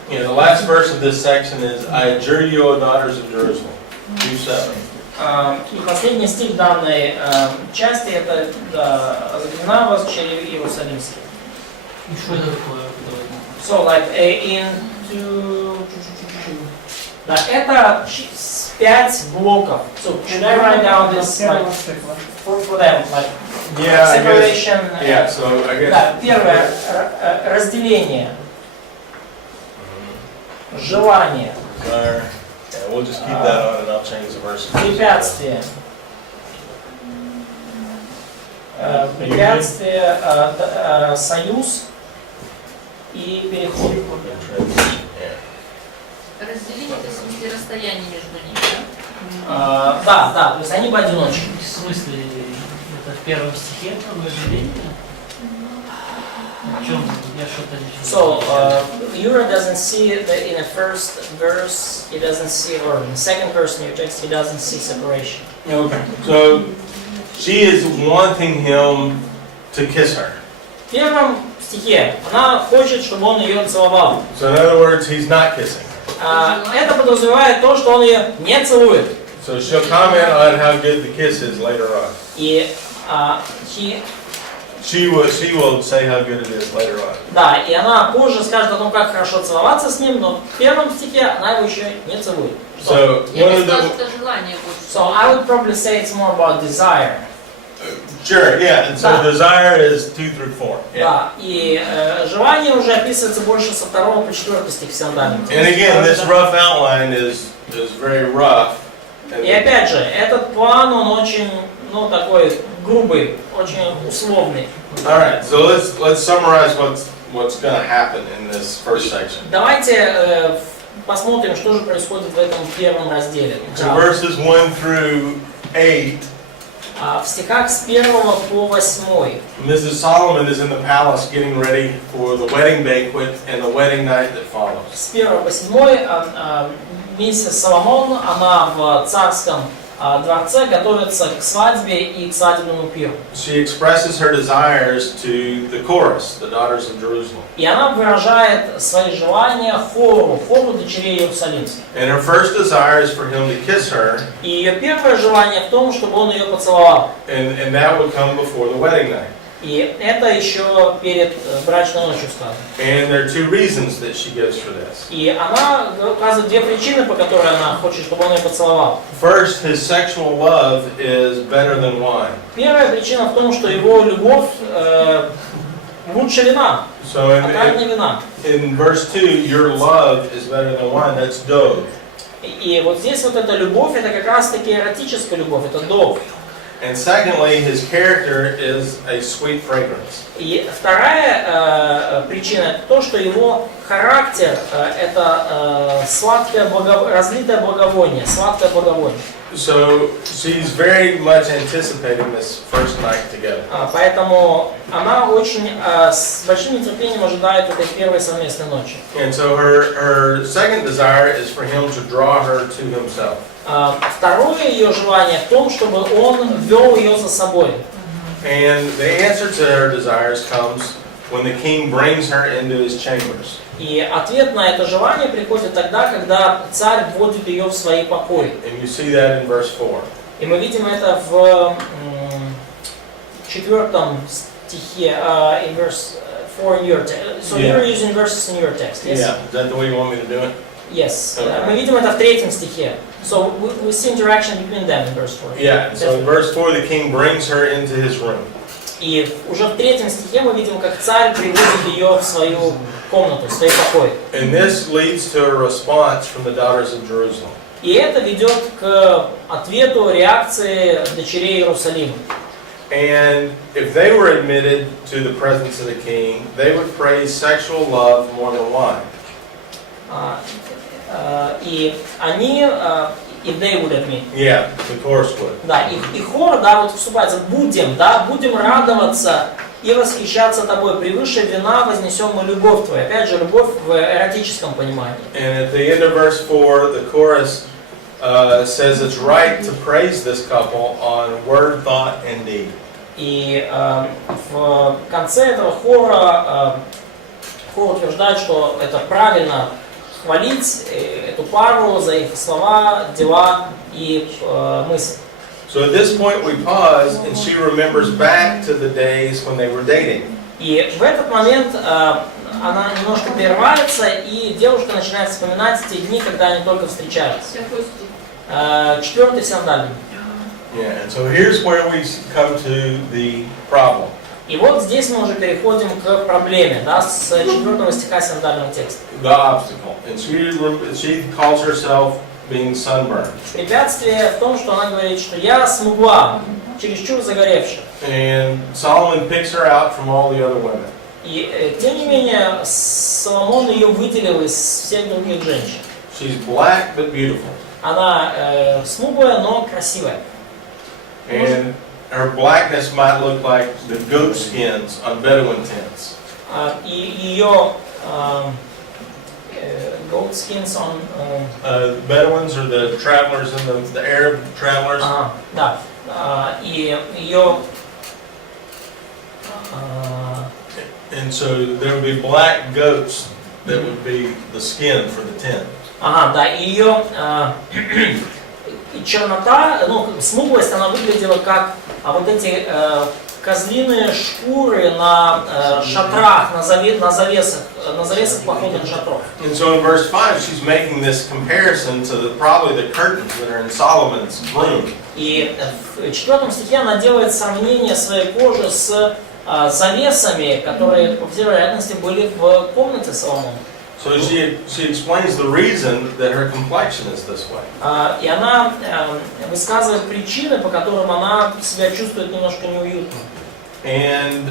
Yeah, the last verse of this section is, I adjure you, O daughters of Jerusalem. 2:7. И последний стих данной части это «Заклинаю вас, чери Иерусалимские». И что это такое? So, like, да, это 5 блоков. So, should I write down this like, for them, like, Yeah, I guess. separation? Yeah, so I guess. Да, первое, разделение, желание, Desire. Yeah, we'll just keep that on and I'll change the verses. препятствие, союз и переход. Yeah. Разделение, то есть в смысле расстояние между ними, да? Да, то есть они поодиночке. В смысле, это в первом стихе про разделение? В чем? Я что-то не So, Yura doesn't see that in the first verse, he doesn't see, or in the second verse in your text, he doesn't see separation. Okay. So she is wanting him to kiss her. В первом стихе она хочет, чтобы он ее целовал. So in other words, he's not kissing. Это подразумевает то, что он ее не целует. So she'll comment on how good the kiss is later on. И She will say how good it is later on. да, и она позже скажет о том, как хорошо целоваться с ним, но в первом стихе она его еще не целует. So Я one бы of сказала, the что это желание больше. So I would probably say it's more about desire. sure, yeah. And so Да. desire is 2 through 4. Yeah. Да, и желание уже описывается больше со 2 по 4 стих в синодальном. And again, this rough outline is very rough. И опять же, этот план, он очень, такой грубый, очень условный. All right, so let's summarize what's going to happen in this first section. Давайте посмотрим, что же происходит в этом первом разделе. So verses 1 through 8. В стихах с 1 по 8. Mrs. Solomon is in the palace getting ready for the wedding banquet and the wedding night that follows. С 1 по 7 миссис Соломон, она в царском дворце готовится к свадьбе и к свадебному пиру. She expresses her desires to the chorus, the daughters of Jerusalem. И она выражает свои желания хору дочерей Иерусалимских. And her first desire is for him to kiss her, И ее первое желание в том, чтобы он ее поцеловал. and that would come before the wedding night. И это еще перед брачной ночью сказано. And there are two reasons that she gives for this. И она указывает две причины, по которой она хочет, чтобы он ее поцеловал. First, his sexual love is better than wine. Первая причина в том, что его любовь лучше вина, So отраднее вина. in verse 2, your love is better than wine. That's dove. И вот здесь вот эта любовь, это как раз таки эротическая любовь, это дов. And secondly, his character is a sweet fragrance. И вторая причина это то, что его характер это сладкое разлитое благовоние, сладкое благовоние. So she's very much anticipating this first night together. Поэтому она очень с большим нетерпением ожидает этой первой совместной ночи. And so her second desire is for him to draw her to himself. Второе ее желание в том, чтобы он вел ее за собой. And the answer to her desires comes when the king brings her into his chambers. И ответ на это желание приходит тогда, когда царь вводит ее в свои покои. And you see that in verse 4. И мы видим это в 4 стихе, in verse 4 in your text. So you're using verses in your text, yes? Yeah, is that the way you want me to do it? Yes. Okay. Мы видим это в 3 стихе. So we see interaction between them in verse 4. Yeah, so in verse 4 the king brings her into his room. И уже в 3 стихе мы видим, как царь приводит ее в свою комнату, в свои покои. And this leads to a response from the daughters of Jerusalem. И это ведет к ответу, реакции дочерей Иерусалима. And if they were admitted to the presence of the king, they would praise sexual love more than wine. И они, if they would admit. Yeah, the chorus would. Да, и хор, да, вот вступается, будем радоваться и восхищаться тобой, превыше вина вознесем мы любовь твою. Опять же, любовь в эротическом понимании. And at the end of verse 4, the chorus says it's right to praise this couple on word, thought, and deed. И в конце этого хора хор утверждает, что это правильно хвалить эту пару за их слова, дела и мысли. So at this point we pause and she remembers back to the days when they were dating. И в этот момент она немножко прерывается, и девушка начинает вспоминать те дни, когда они только встречались. 4 сандалий. Yeah, and so here's where we come to the problem. И вот здесь мы уже переходим к проблеме, да, с 4 стиха сандального текста. The obstacle. And she calls herself being sunburned. Препятствие в том, что она говорит, что я смугла, чересчур загоревшая. And Solomon picks her out from all the other women. И тем не менее, Соломон ее выделил из всех других женщин. She's black but beautiful. Она смуглая, но красивая. And her blackness might look like the goat skins on Bedouin tents. И ее goat skins on... Bedouins are the travelers and the Arab travelers. Да. И ее... And so there would be black goats that would be the skin for the tent. Да, и ее чернота, ну, смуглость, она выглядела как вот эти козлиные шкуры на шатрах, на завесах походных шатров. And so in verse 5 she's making this comparison to probably the curtains that are in Solomon's room. И в 4 стихе она делает сравнение своей кожи с завесами, которые, по всей вероятности, были в комнате Соломона. So she explains the reason that her complexion is this way. И она высказывает причины, по которым она себя чувствует немножко неуютно. And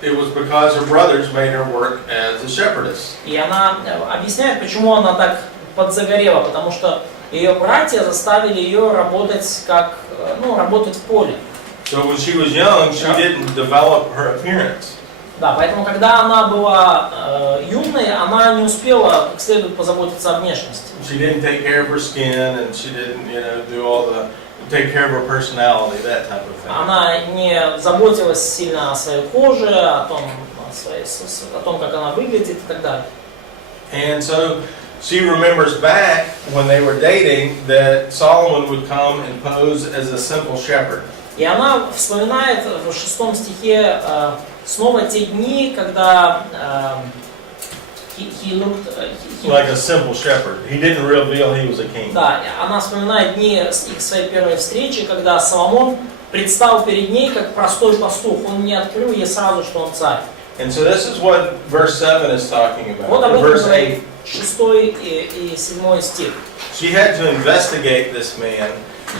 it was because her brothers made her work as a shepherdess. И она объясняет, почему она так подзагорела, потому что ее братья заставили ее работать как, работать в поле. So when she was young, she didn't develop her appearance. Да, поэтому когда она была юной, она не успела как следует позаботиться о внешности. She didn't take care of her skin, and she didn't, do all the take care of her personality, that type of thing. Она не заботилась сильно о своей коже, о том, как она выглядит и так далее. And so she remembers back when they were dating that Solomon would come and pose as a simple shepherd. И она вспоминает в 6 стихе снова те дни, когда Like a simple shepherd. He didn't reveal he was a king. Да, она вспоминает дни их своей первой встречи, когда Соломон предстал перед ней как простой пастух. Он не открыл ей сразу, что он царь. And so this is what verse 7 is talking Вот about. об этом Verse 8. говорит 6 и 7 стих. She had to investigate this man,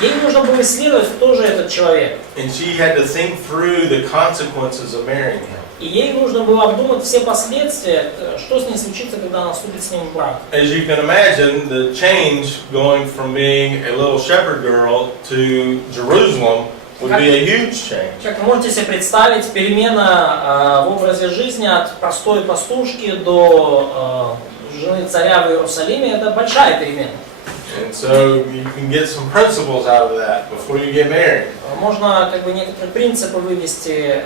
Ей нужно было исследовать, кто же этот человек. and she had to think through the consequences of marrying him. И ей нужно было обдумать все последствия, что с ней случится, когда она вступит с ним в брак. As you can imagine, the change going from being a little shepherd girl to Jerusalem would be a huge change. Как вы можете себе представить, перемена в образе жизни от простой пастушки до жены царя в Иерусалиме – это большая перемена. And so you can get some principles out of that before you get married. Можно как бы некоторые принципы вывести,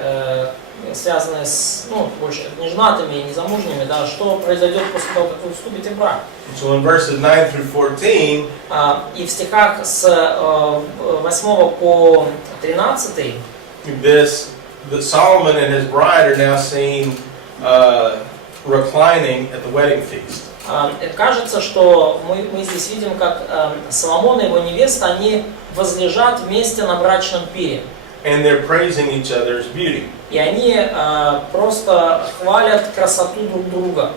связанные с больше неженатыми и незамужними, да, что произойдет после того, как вы вступите в брак. So in verses 9 through 14, И в стихах с 8 по 13 that Solomon and his bride are now seen reclining at the wedding feast. кажется, что мы здесь видим, как Соломон и его невеста, они возлежат вместе на брачном пире. And they're praising each other's beauty. И они просто хвалят красоту друг друга.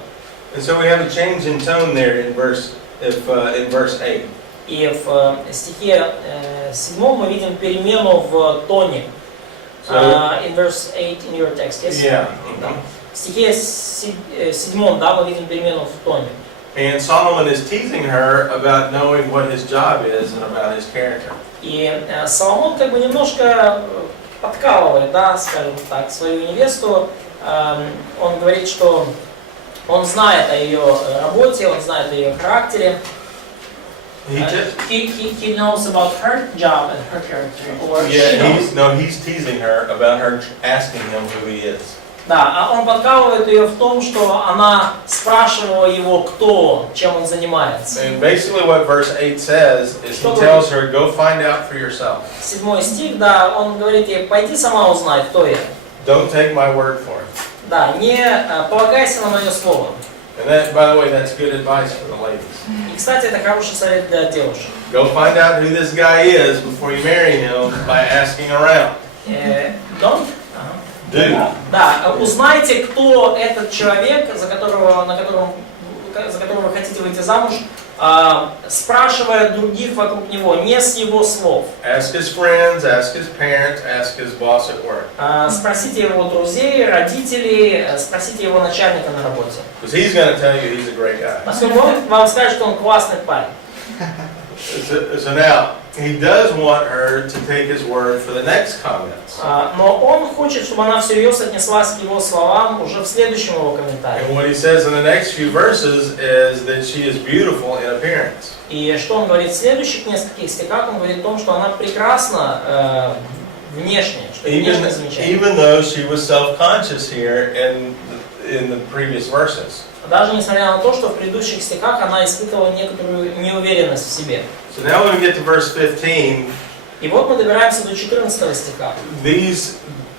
And so we have a change in tone there in verse 8. И в стихе 7 мы видим перемену в тоне. In verse 8 in your text, yes? Yeah. Да. В стихе 7, да, мы видим перемену в тоне. And Solomon is teasing her about knowing what his job is and about his character. И Соломон как бы немножко подкалывает, да, скажем так, свою невесту. Он говорит, что он знает о ее работе, он знает о ее характере. He knows about her job and her character. Or He's teasing her about her asking him who he is. Да, а он подкалывает ее в том, что она спрашивала его, кто он, чем он занимается. And basically what verse 8 says is he tells her, go find out for yourself. 7 стих, да, он говорит ей, пойди сама узнай, кто я. Don't take my word for it. Да, не полагайся на мое слово. And that, by the way, that's good advice for the ladies. И, кстати, это хороший совет для девушек. Go find out who this guy is before you marry him by asking around. Don't? Do. Да, узнайте, кто этот человек, за которого вы хотите выйти замуж, спрашивая других вокруг него, не с его слов. Ask his friends, ask his parents, ask his boss at work. Спросите его друзей, родителей, спросите его начальника на работе. Because he's going to tell you he's a great guy. Поскольку он вам скажет, что он классный парень. So now, he does want her to take his word for the next comments. Но он хочет, чтобы она всерьез отнеслась к его словам уже в следующем его комментарии. And what he says in the next few verses is that she is beautiful in appearance. И что он говорит в следующих нескольких стихах, он говорит о том, что она прекрасна внешне, что внешне замечательна. Even though she was self-conscious here in the previous verses. Даже несмотря на то, что в предыдущих стихах она испытывала некоторую неуверенность в себе. So now when we get to verse 15, И вот мы добираемся до 14 стиха.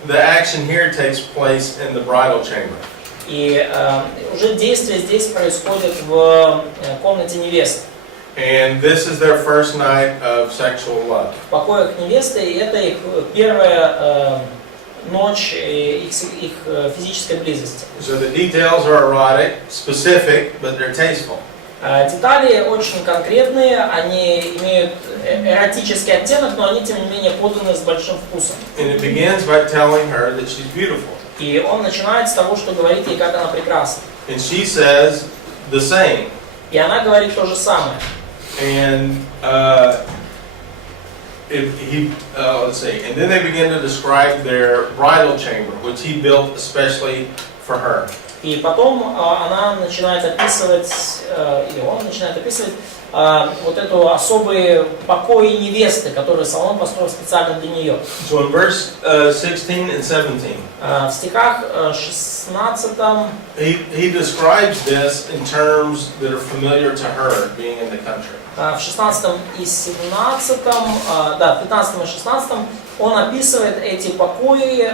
the action here takes place in the bridal chamber. И уже действие здесь происходит в комнате невесты. And this is their first night of sexual love. В покоях невесты, и это их первая ночь их физической близости. So the details are erotic, specific, but they're tasteful. Детали очень конкретные, они имеют эротический оттенок, но они тем не менее поданы с большим вкусом. And it begins by telling her that she's beautiful. И он начинает с того, что говорит ей, как она прекрасна. And she says the same. И она говорит то же самое. And let's see. And then they begin to describe their bridal chamber, which he built especially for her. И потом она начинает описывать, или он начинает описывать вот эту особые покои невесты, которые Соломон построил специально для нее. So in verse 16 and 17, В стихах 16 he describes this in terms that are familiar to her being in the country. в 16 и 17, да, в 15 и 16 он описывает эти покои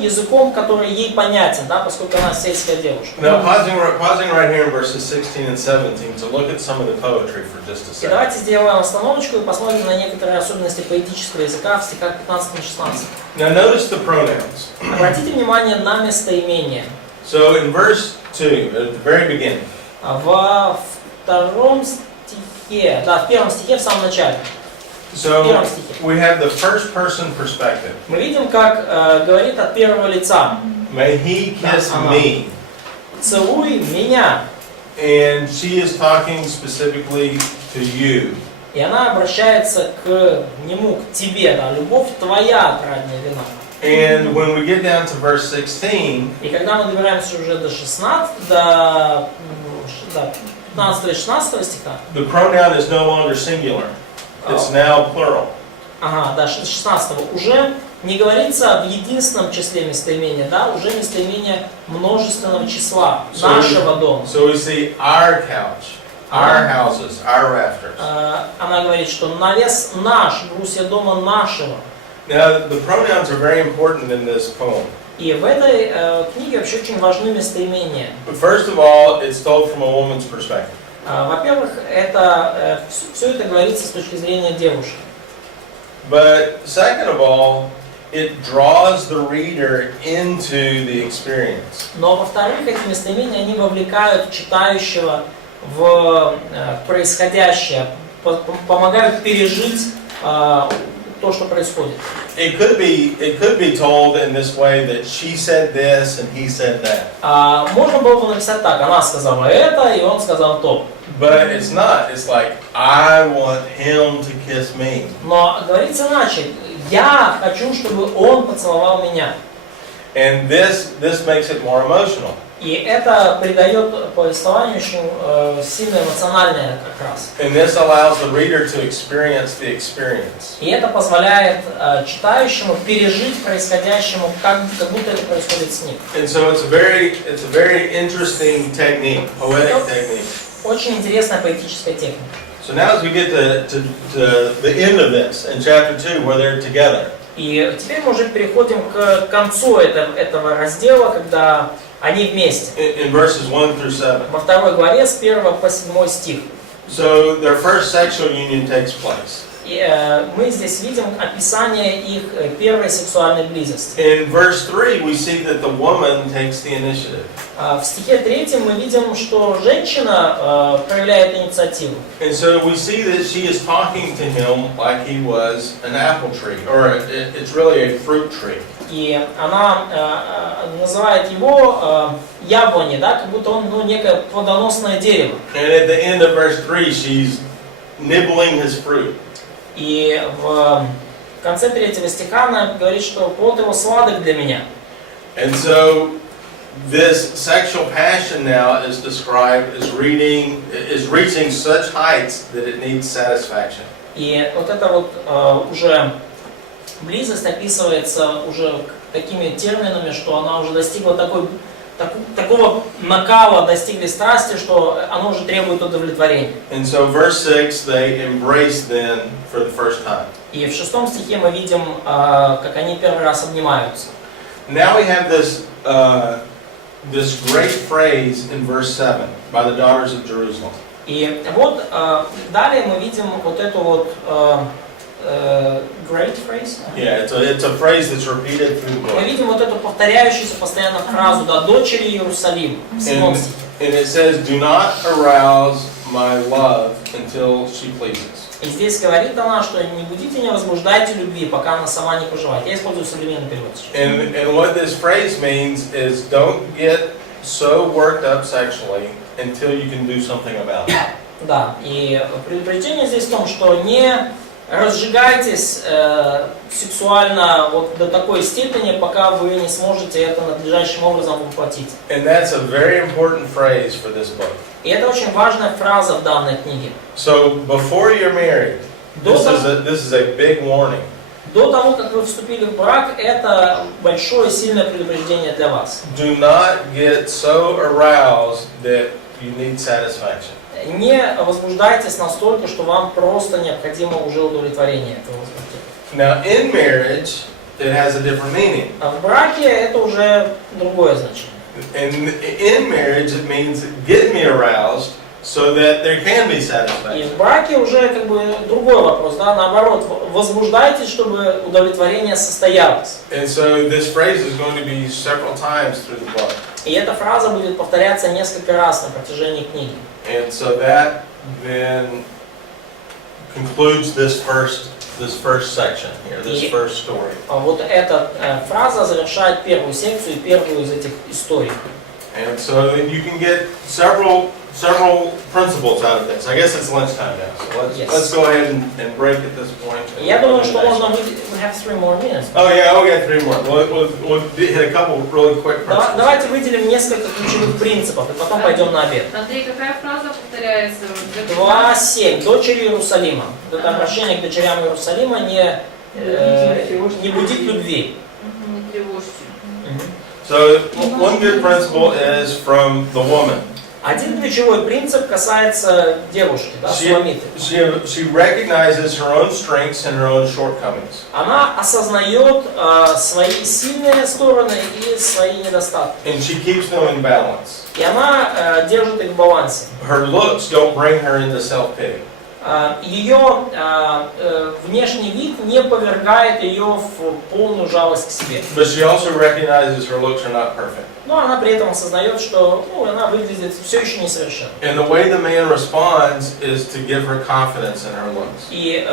языком, который ей понятен, да, поскольку она сельская девушка. Now, pausing right here in verses 16 and 17 to look at some of the poetry for just a И second. давайте сделаем остановочку и посмотрим на некоторые особенности поэтического языка в стихах 15 и 16. Now, notice the pronouns. Обратите внимание на местоимение. So, in verse 2, at the very beginning, Во втором стихе, да, в первом стихе, в самом начале, so в первом стихе, we have the first person perspective. мы видим, как говорит от первого лица. May he kiss me. Целуй меня. And she is talking specifically to you. И она обращается к нему, к тебе, да, любовь твоя, отрадная вина. And when we get down to verse 16, И когда мы добираемся уже до 15-16 стиха, the pronoun is no longer singular. It's now plural. ага, да, 16 уже не говорится в единственном числе местоимения, да, уже местоимение множественного числа, нашего дома. So we see our couch, our houses, our rafters. Она говорит, что навес наш, брусья дома нашего. Now, the pronouns are very important in this poem. И в этой книге вообще очень важны местоимения. But first of all, it's told from a woman's perspective. Во-первых, это все это говорится с точки зрения девушки. But second of all, it draws the reader into the experience. Но, во-вторых, эти местоимения, они вовлекают читающего в происходящее, помогают пережить то, что происходит. It could be told in this way that she said this and he said that. Можно было бы написать так: она сказала это, и он сказал то. But it's not. It's like, I want him to kiss me. Но говорится иначе: я хочу, чтобы он поцеловал меня. And this makes it more emotional. И это придает повествованию очень сильное эмоциональное как раз. And this allows the reader to experience the experience. И это позволяет читающему пережить происходящему, как будто это происходит с ним. And so it's a very interesting technique, poetic technique. Очень интересная поэтическая техника. So now as we get to the end of this, in chapter 2, where they're together. И теперь мы уже переходим к концу этого раздела, когда они вместе. In verses 1 through 7. Во второй главе с 1 по 7 стих. So their first sexual union takes place. И мы здесь видим описание их первой сексуальной близости. In verse 3, we see that the woman takes the initiative. В стихе 3 мы видим, что женщина проявляет инициативу. And so we see that she is talking to him like he was an apple tree, or it's really a fruit tree. И она называет его яблоней, да, как будто он некое плодоносное дерево. And at the end of verse 3, she's nibbling his fruit. И в конце 3 стиха она говорит, что плод его сладок для меня. And so this sexual passion now is described as reaching such heights that it needs satisfaction. И вот это вот уже близость описывается уже такими терминами, что она уже достигла такого накала, достигли страсти, что оно уже требует удовлетворения. And so verse 6, they embrace then for the first time. И в 6 стихе мы видим, как они первый раз обнимаются. Now we have this great phrase in verse 7 by the daughters of Jerusalem. И вот далее мы видим вот эту вот great phrase. Yeah, it's a phrase that's repeated through the Мы book. видим вот эту повторяющуюся постоянно фразу, да, дочери Иерусалима, в 7 стихе. And it says, do not arouse my love until she pleases. И здесь говорит она, что не будите, не возбуждайте любви, пока она сама не пожелает. Я использую современный перевод сейчас. And what this phrase means is don't get so worked up sexually until you can do something about it. Да, и предупреждение здесь в том, что не разжигайтесь сексуально вот до такой степени, пока вы не сможете это надлежащим образом воплотить. And that's a very important phrase for this book. И это очень важная фраза в данной книге. So before you're married, this is a big warning. До того, как вы вступили в брак, это большое сильное предупреждение для вас. Do not get so aroused that you need satisfaction. Не возбуждайтесь настолько, что вам просто необходимо уже удовлетворение этого возбуждения. Now, in marriage, it has a different meaning. А в браке это уже другое значение. And in marriage, it means get me aroused so that there can be И satisfaction. в браке уже как бы другой вопрос, да, наоборот, возбуждайтесь, чтобы удовлетворение состоялось. And so this phrase is going to be several times through the book. И эта фраза будет повторяться несколько раз на протяжении книги. And so that then concludes this first section here, this first story. Вот эта фраза завершает первую секцию, первую из этих историй. And so you can get several principles out of this. I guess it's lunchtime now, so let's go ahead and break at this point. Я думаю, что можно we have 3 more minutes. Oh yeah, we'll get 3 more. We'll hit a couple really quick principles. Давайте выделим несколько ключевых принципов и потом пойдем на обед. Андрей, какая фраза повторяется? 2.7. Дочери Иерусалима. Это обращение к дочерям Иерусалима не будить любви. Не тревожьте. So one good principle is from the woman. Один ключевой принцип касается девушки, да, суламиты. She recognizes her own strengths and her own shortcomings. Она осознает свои сильные стороны и свои недостатки. And she keeps them in balance. И она держит их в балансе. Her looks don't bring her into self-pity. Ее внешний вид не повергает ее в полную жалость к себе. But she also recognizes her looks are not perfect. Но она при этом осознает, что она выглядит все еще несовершенно. And the way the man responds is to give her confidence in her looks. И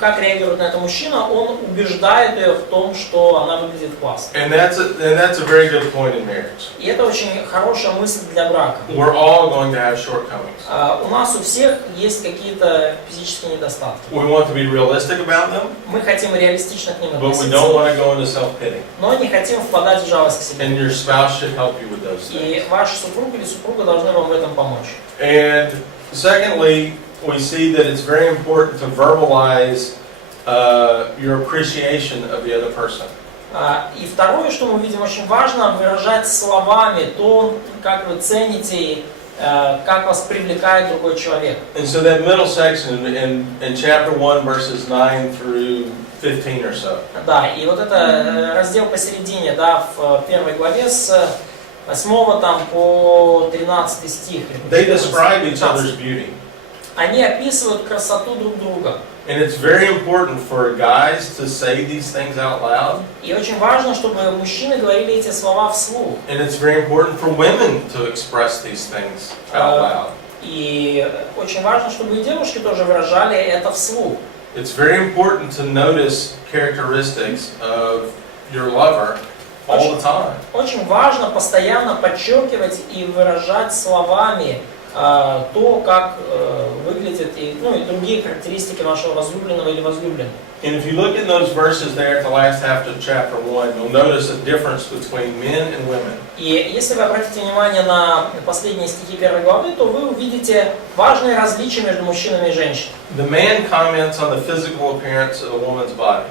как реагирует на это мужчина, он убеждает ее в том, что она выглядит классно. And that's a very good point in marriage. И это очень хорошая мысль для брака. We're all going to have shortcomings. У нас у всех есть какие-то физические недостатки. We want to be realistic about them, Мы хотим реалистично к ним but we don't относиться, want to go into self-pity. но не хотим впадать в жалость к себе. And your spouse should help you with those things. И ваш супруг или супруга должны вам в этом помочь. And secondly, we see that it's very important to verbalize your appreciation of the other person. И второе, что мы видим, очень важно выражать словами то, как вы цените, как вас привлекает другой человек. And so that middle section in chapter 1, verses 9 through 15 or so. Да, и вот это раздел посередине, да, в первой главе с 8 там по 13 стих. They describe each other's beauty. Они описывают красоту друг друга. And it's very important for guys to say these things out loud. И очень важно, чтобы мужчины говорили эти слова вслух. And it's very important for women to express these things out loud. И очень важно, чтобы и девушки тоже выражали это вслух. It's very important to notice characteristics of your lover all the time. Очень важно постоянно подчеркивать и выражать словами то, как выглядит и другие характеристики вашего возлюбленного или возлюбленной. And if you look at those verses there at the last half of chapter 1, you'll notice a difference between men and women. И если вы обратите внимание на последние стихи первой главы, то вы увидите важные различия между мужчинами и женщинами. The man comments on the physical appearance of a woman's body.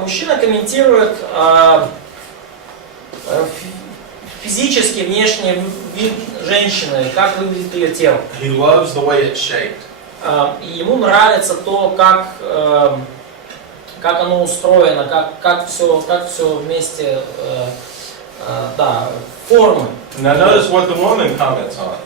Мужчина комментирует физический внешний вид женщины, как выглядит ее тело. He loves the way it's shaped. И ему нравится то, как оно устроено, как все вместе, да, формы. Now notice what the woman comments on.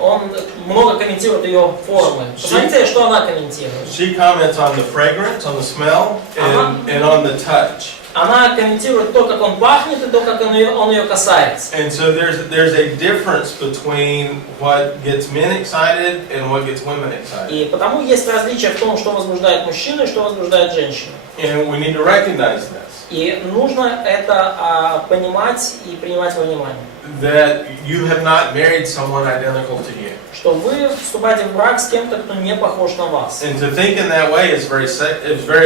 Он много комментирует ее формы. Посмотрите, что она комментирует. She comments on the fragrance, on the smell, and on the touch. Она комментирует то, как он пахнет, и то, как он ее касается. And so there's a difference between what gets men excited and what gets women excited. И потому есть различие в том, что возбуждает мужчину и что возбуждает женщину. And we need to recognize this. И нужно это понимать и принимать во внимание. That you have not married someone identical to you. Что вы вступаете в брак с кем-то, кто не похож на вас. And to think in that way is very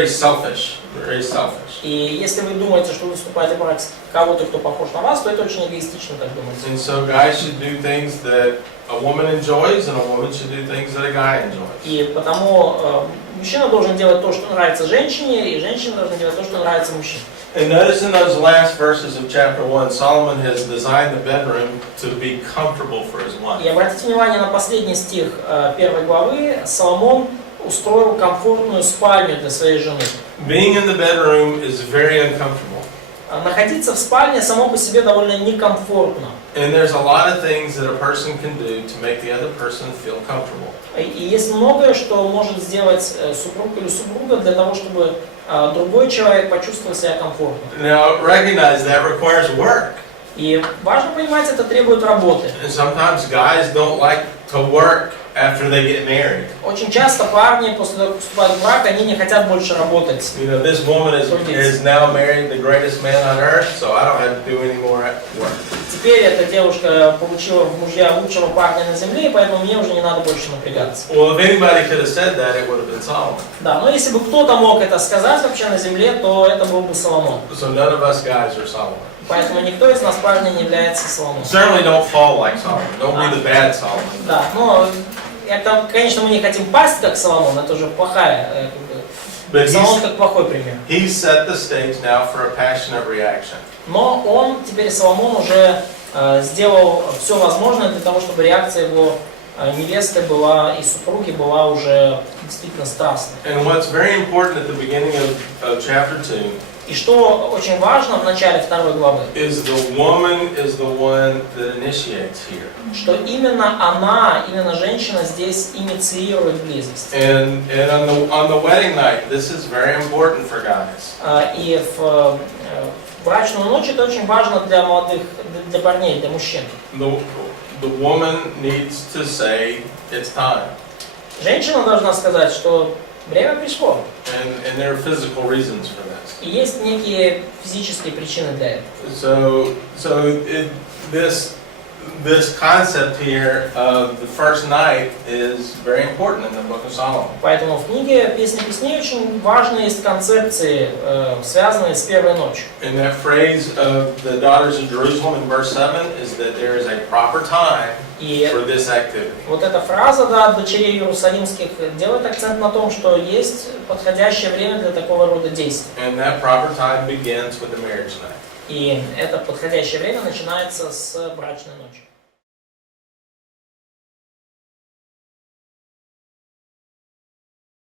selfish. Very selfish. И если вы думаете, что вы вступаете в брак с кого-то, кто похож на вас, то это очень эгоистично, так думать. And so guys should do things that a woman enjoys, and a woman should do things that a guy enjoys. И потому мужчина должен делать то, что нравится женщине, и женщина должна делать то, что нравится мужчине. And notice in those last verses of chapter 1, Solomon has designed the bedroom to be comfortable for his wife. И обратите внимание на последний стих первой главы. Соломон устроил комфортную спальню для своей жены. Being in the bedroom is very uncomfortable. Находиться в спальне само по себе довольно некомфортно. And there's a lot of things that a person can do to make the other person feel comfortable. И есть многое, что может сделать супруг или супруга для того, чтобы другой человек почувствовал себя комфортно. Now, recognize that requires work. И важно понимать, это требует работы. And sometimes guys don't like to work after they get married. Очень часто парни после того, как вступают в брак, они не хотят больше работать. You know, this woman is now married the greatest man on earth, so I don't have to do any more work. Теперь эта девушка получила в мужья лучшего парня на земле, и поэтому мне уже не надо больше напрягаться. Well, if anybody could have said that, it would have been Solomon. Да, но если бы кто-то мог это сказать вообще на земле, то это был бы Соломон. So none of us guys are Solomon. Поэтому никто из нас парней не является Соломоном. Certainly don't fall like Solomon. Don't be the bad Solomon. Да, но это, конечно, мы не хотим пасть как Соломон, это уже плохая, Соломон как плохой пример. He's set the stage now for a passionate reaction. Но он, теперь Соломон уже сделал все возможное для того, чтобы реакция его невесты была и супруги была уже действительно страстной. And what's very important at the beginning of chapter 2 И что очень важно в начале 2 главы, is the woman is the one that initiates here. что именно она, именно женщина здесь инициирует близость. And on the wedding night, this is very important for guys. И в брачную ночь это очень важно для молодых, для парней, для мужчин. The woman needs to say it's time. Женщина должна сказать, что время пришло. And there are physical reasons for this. И есть некие физические причины для этого. This concept here of the first night is very important in the book of Solomon. Поэтому в книге «Песни песней» очень важные есть концепции, связанные с первой ночью. And that phrase of the daughters of Jerusalem in verse 7 is that there is a proper time for this activity. Вот эта фраза, да, дочерей Иерусалимских делает акцент на том, что есть подходящее время для такого рода действий. And that proper time begins with the marriage night. И это подходящее время начинается с брачной ночи.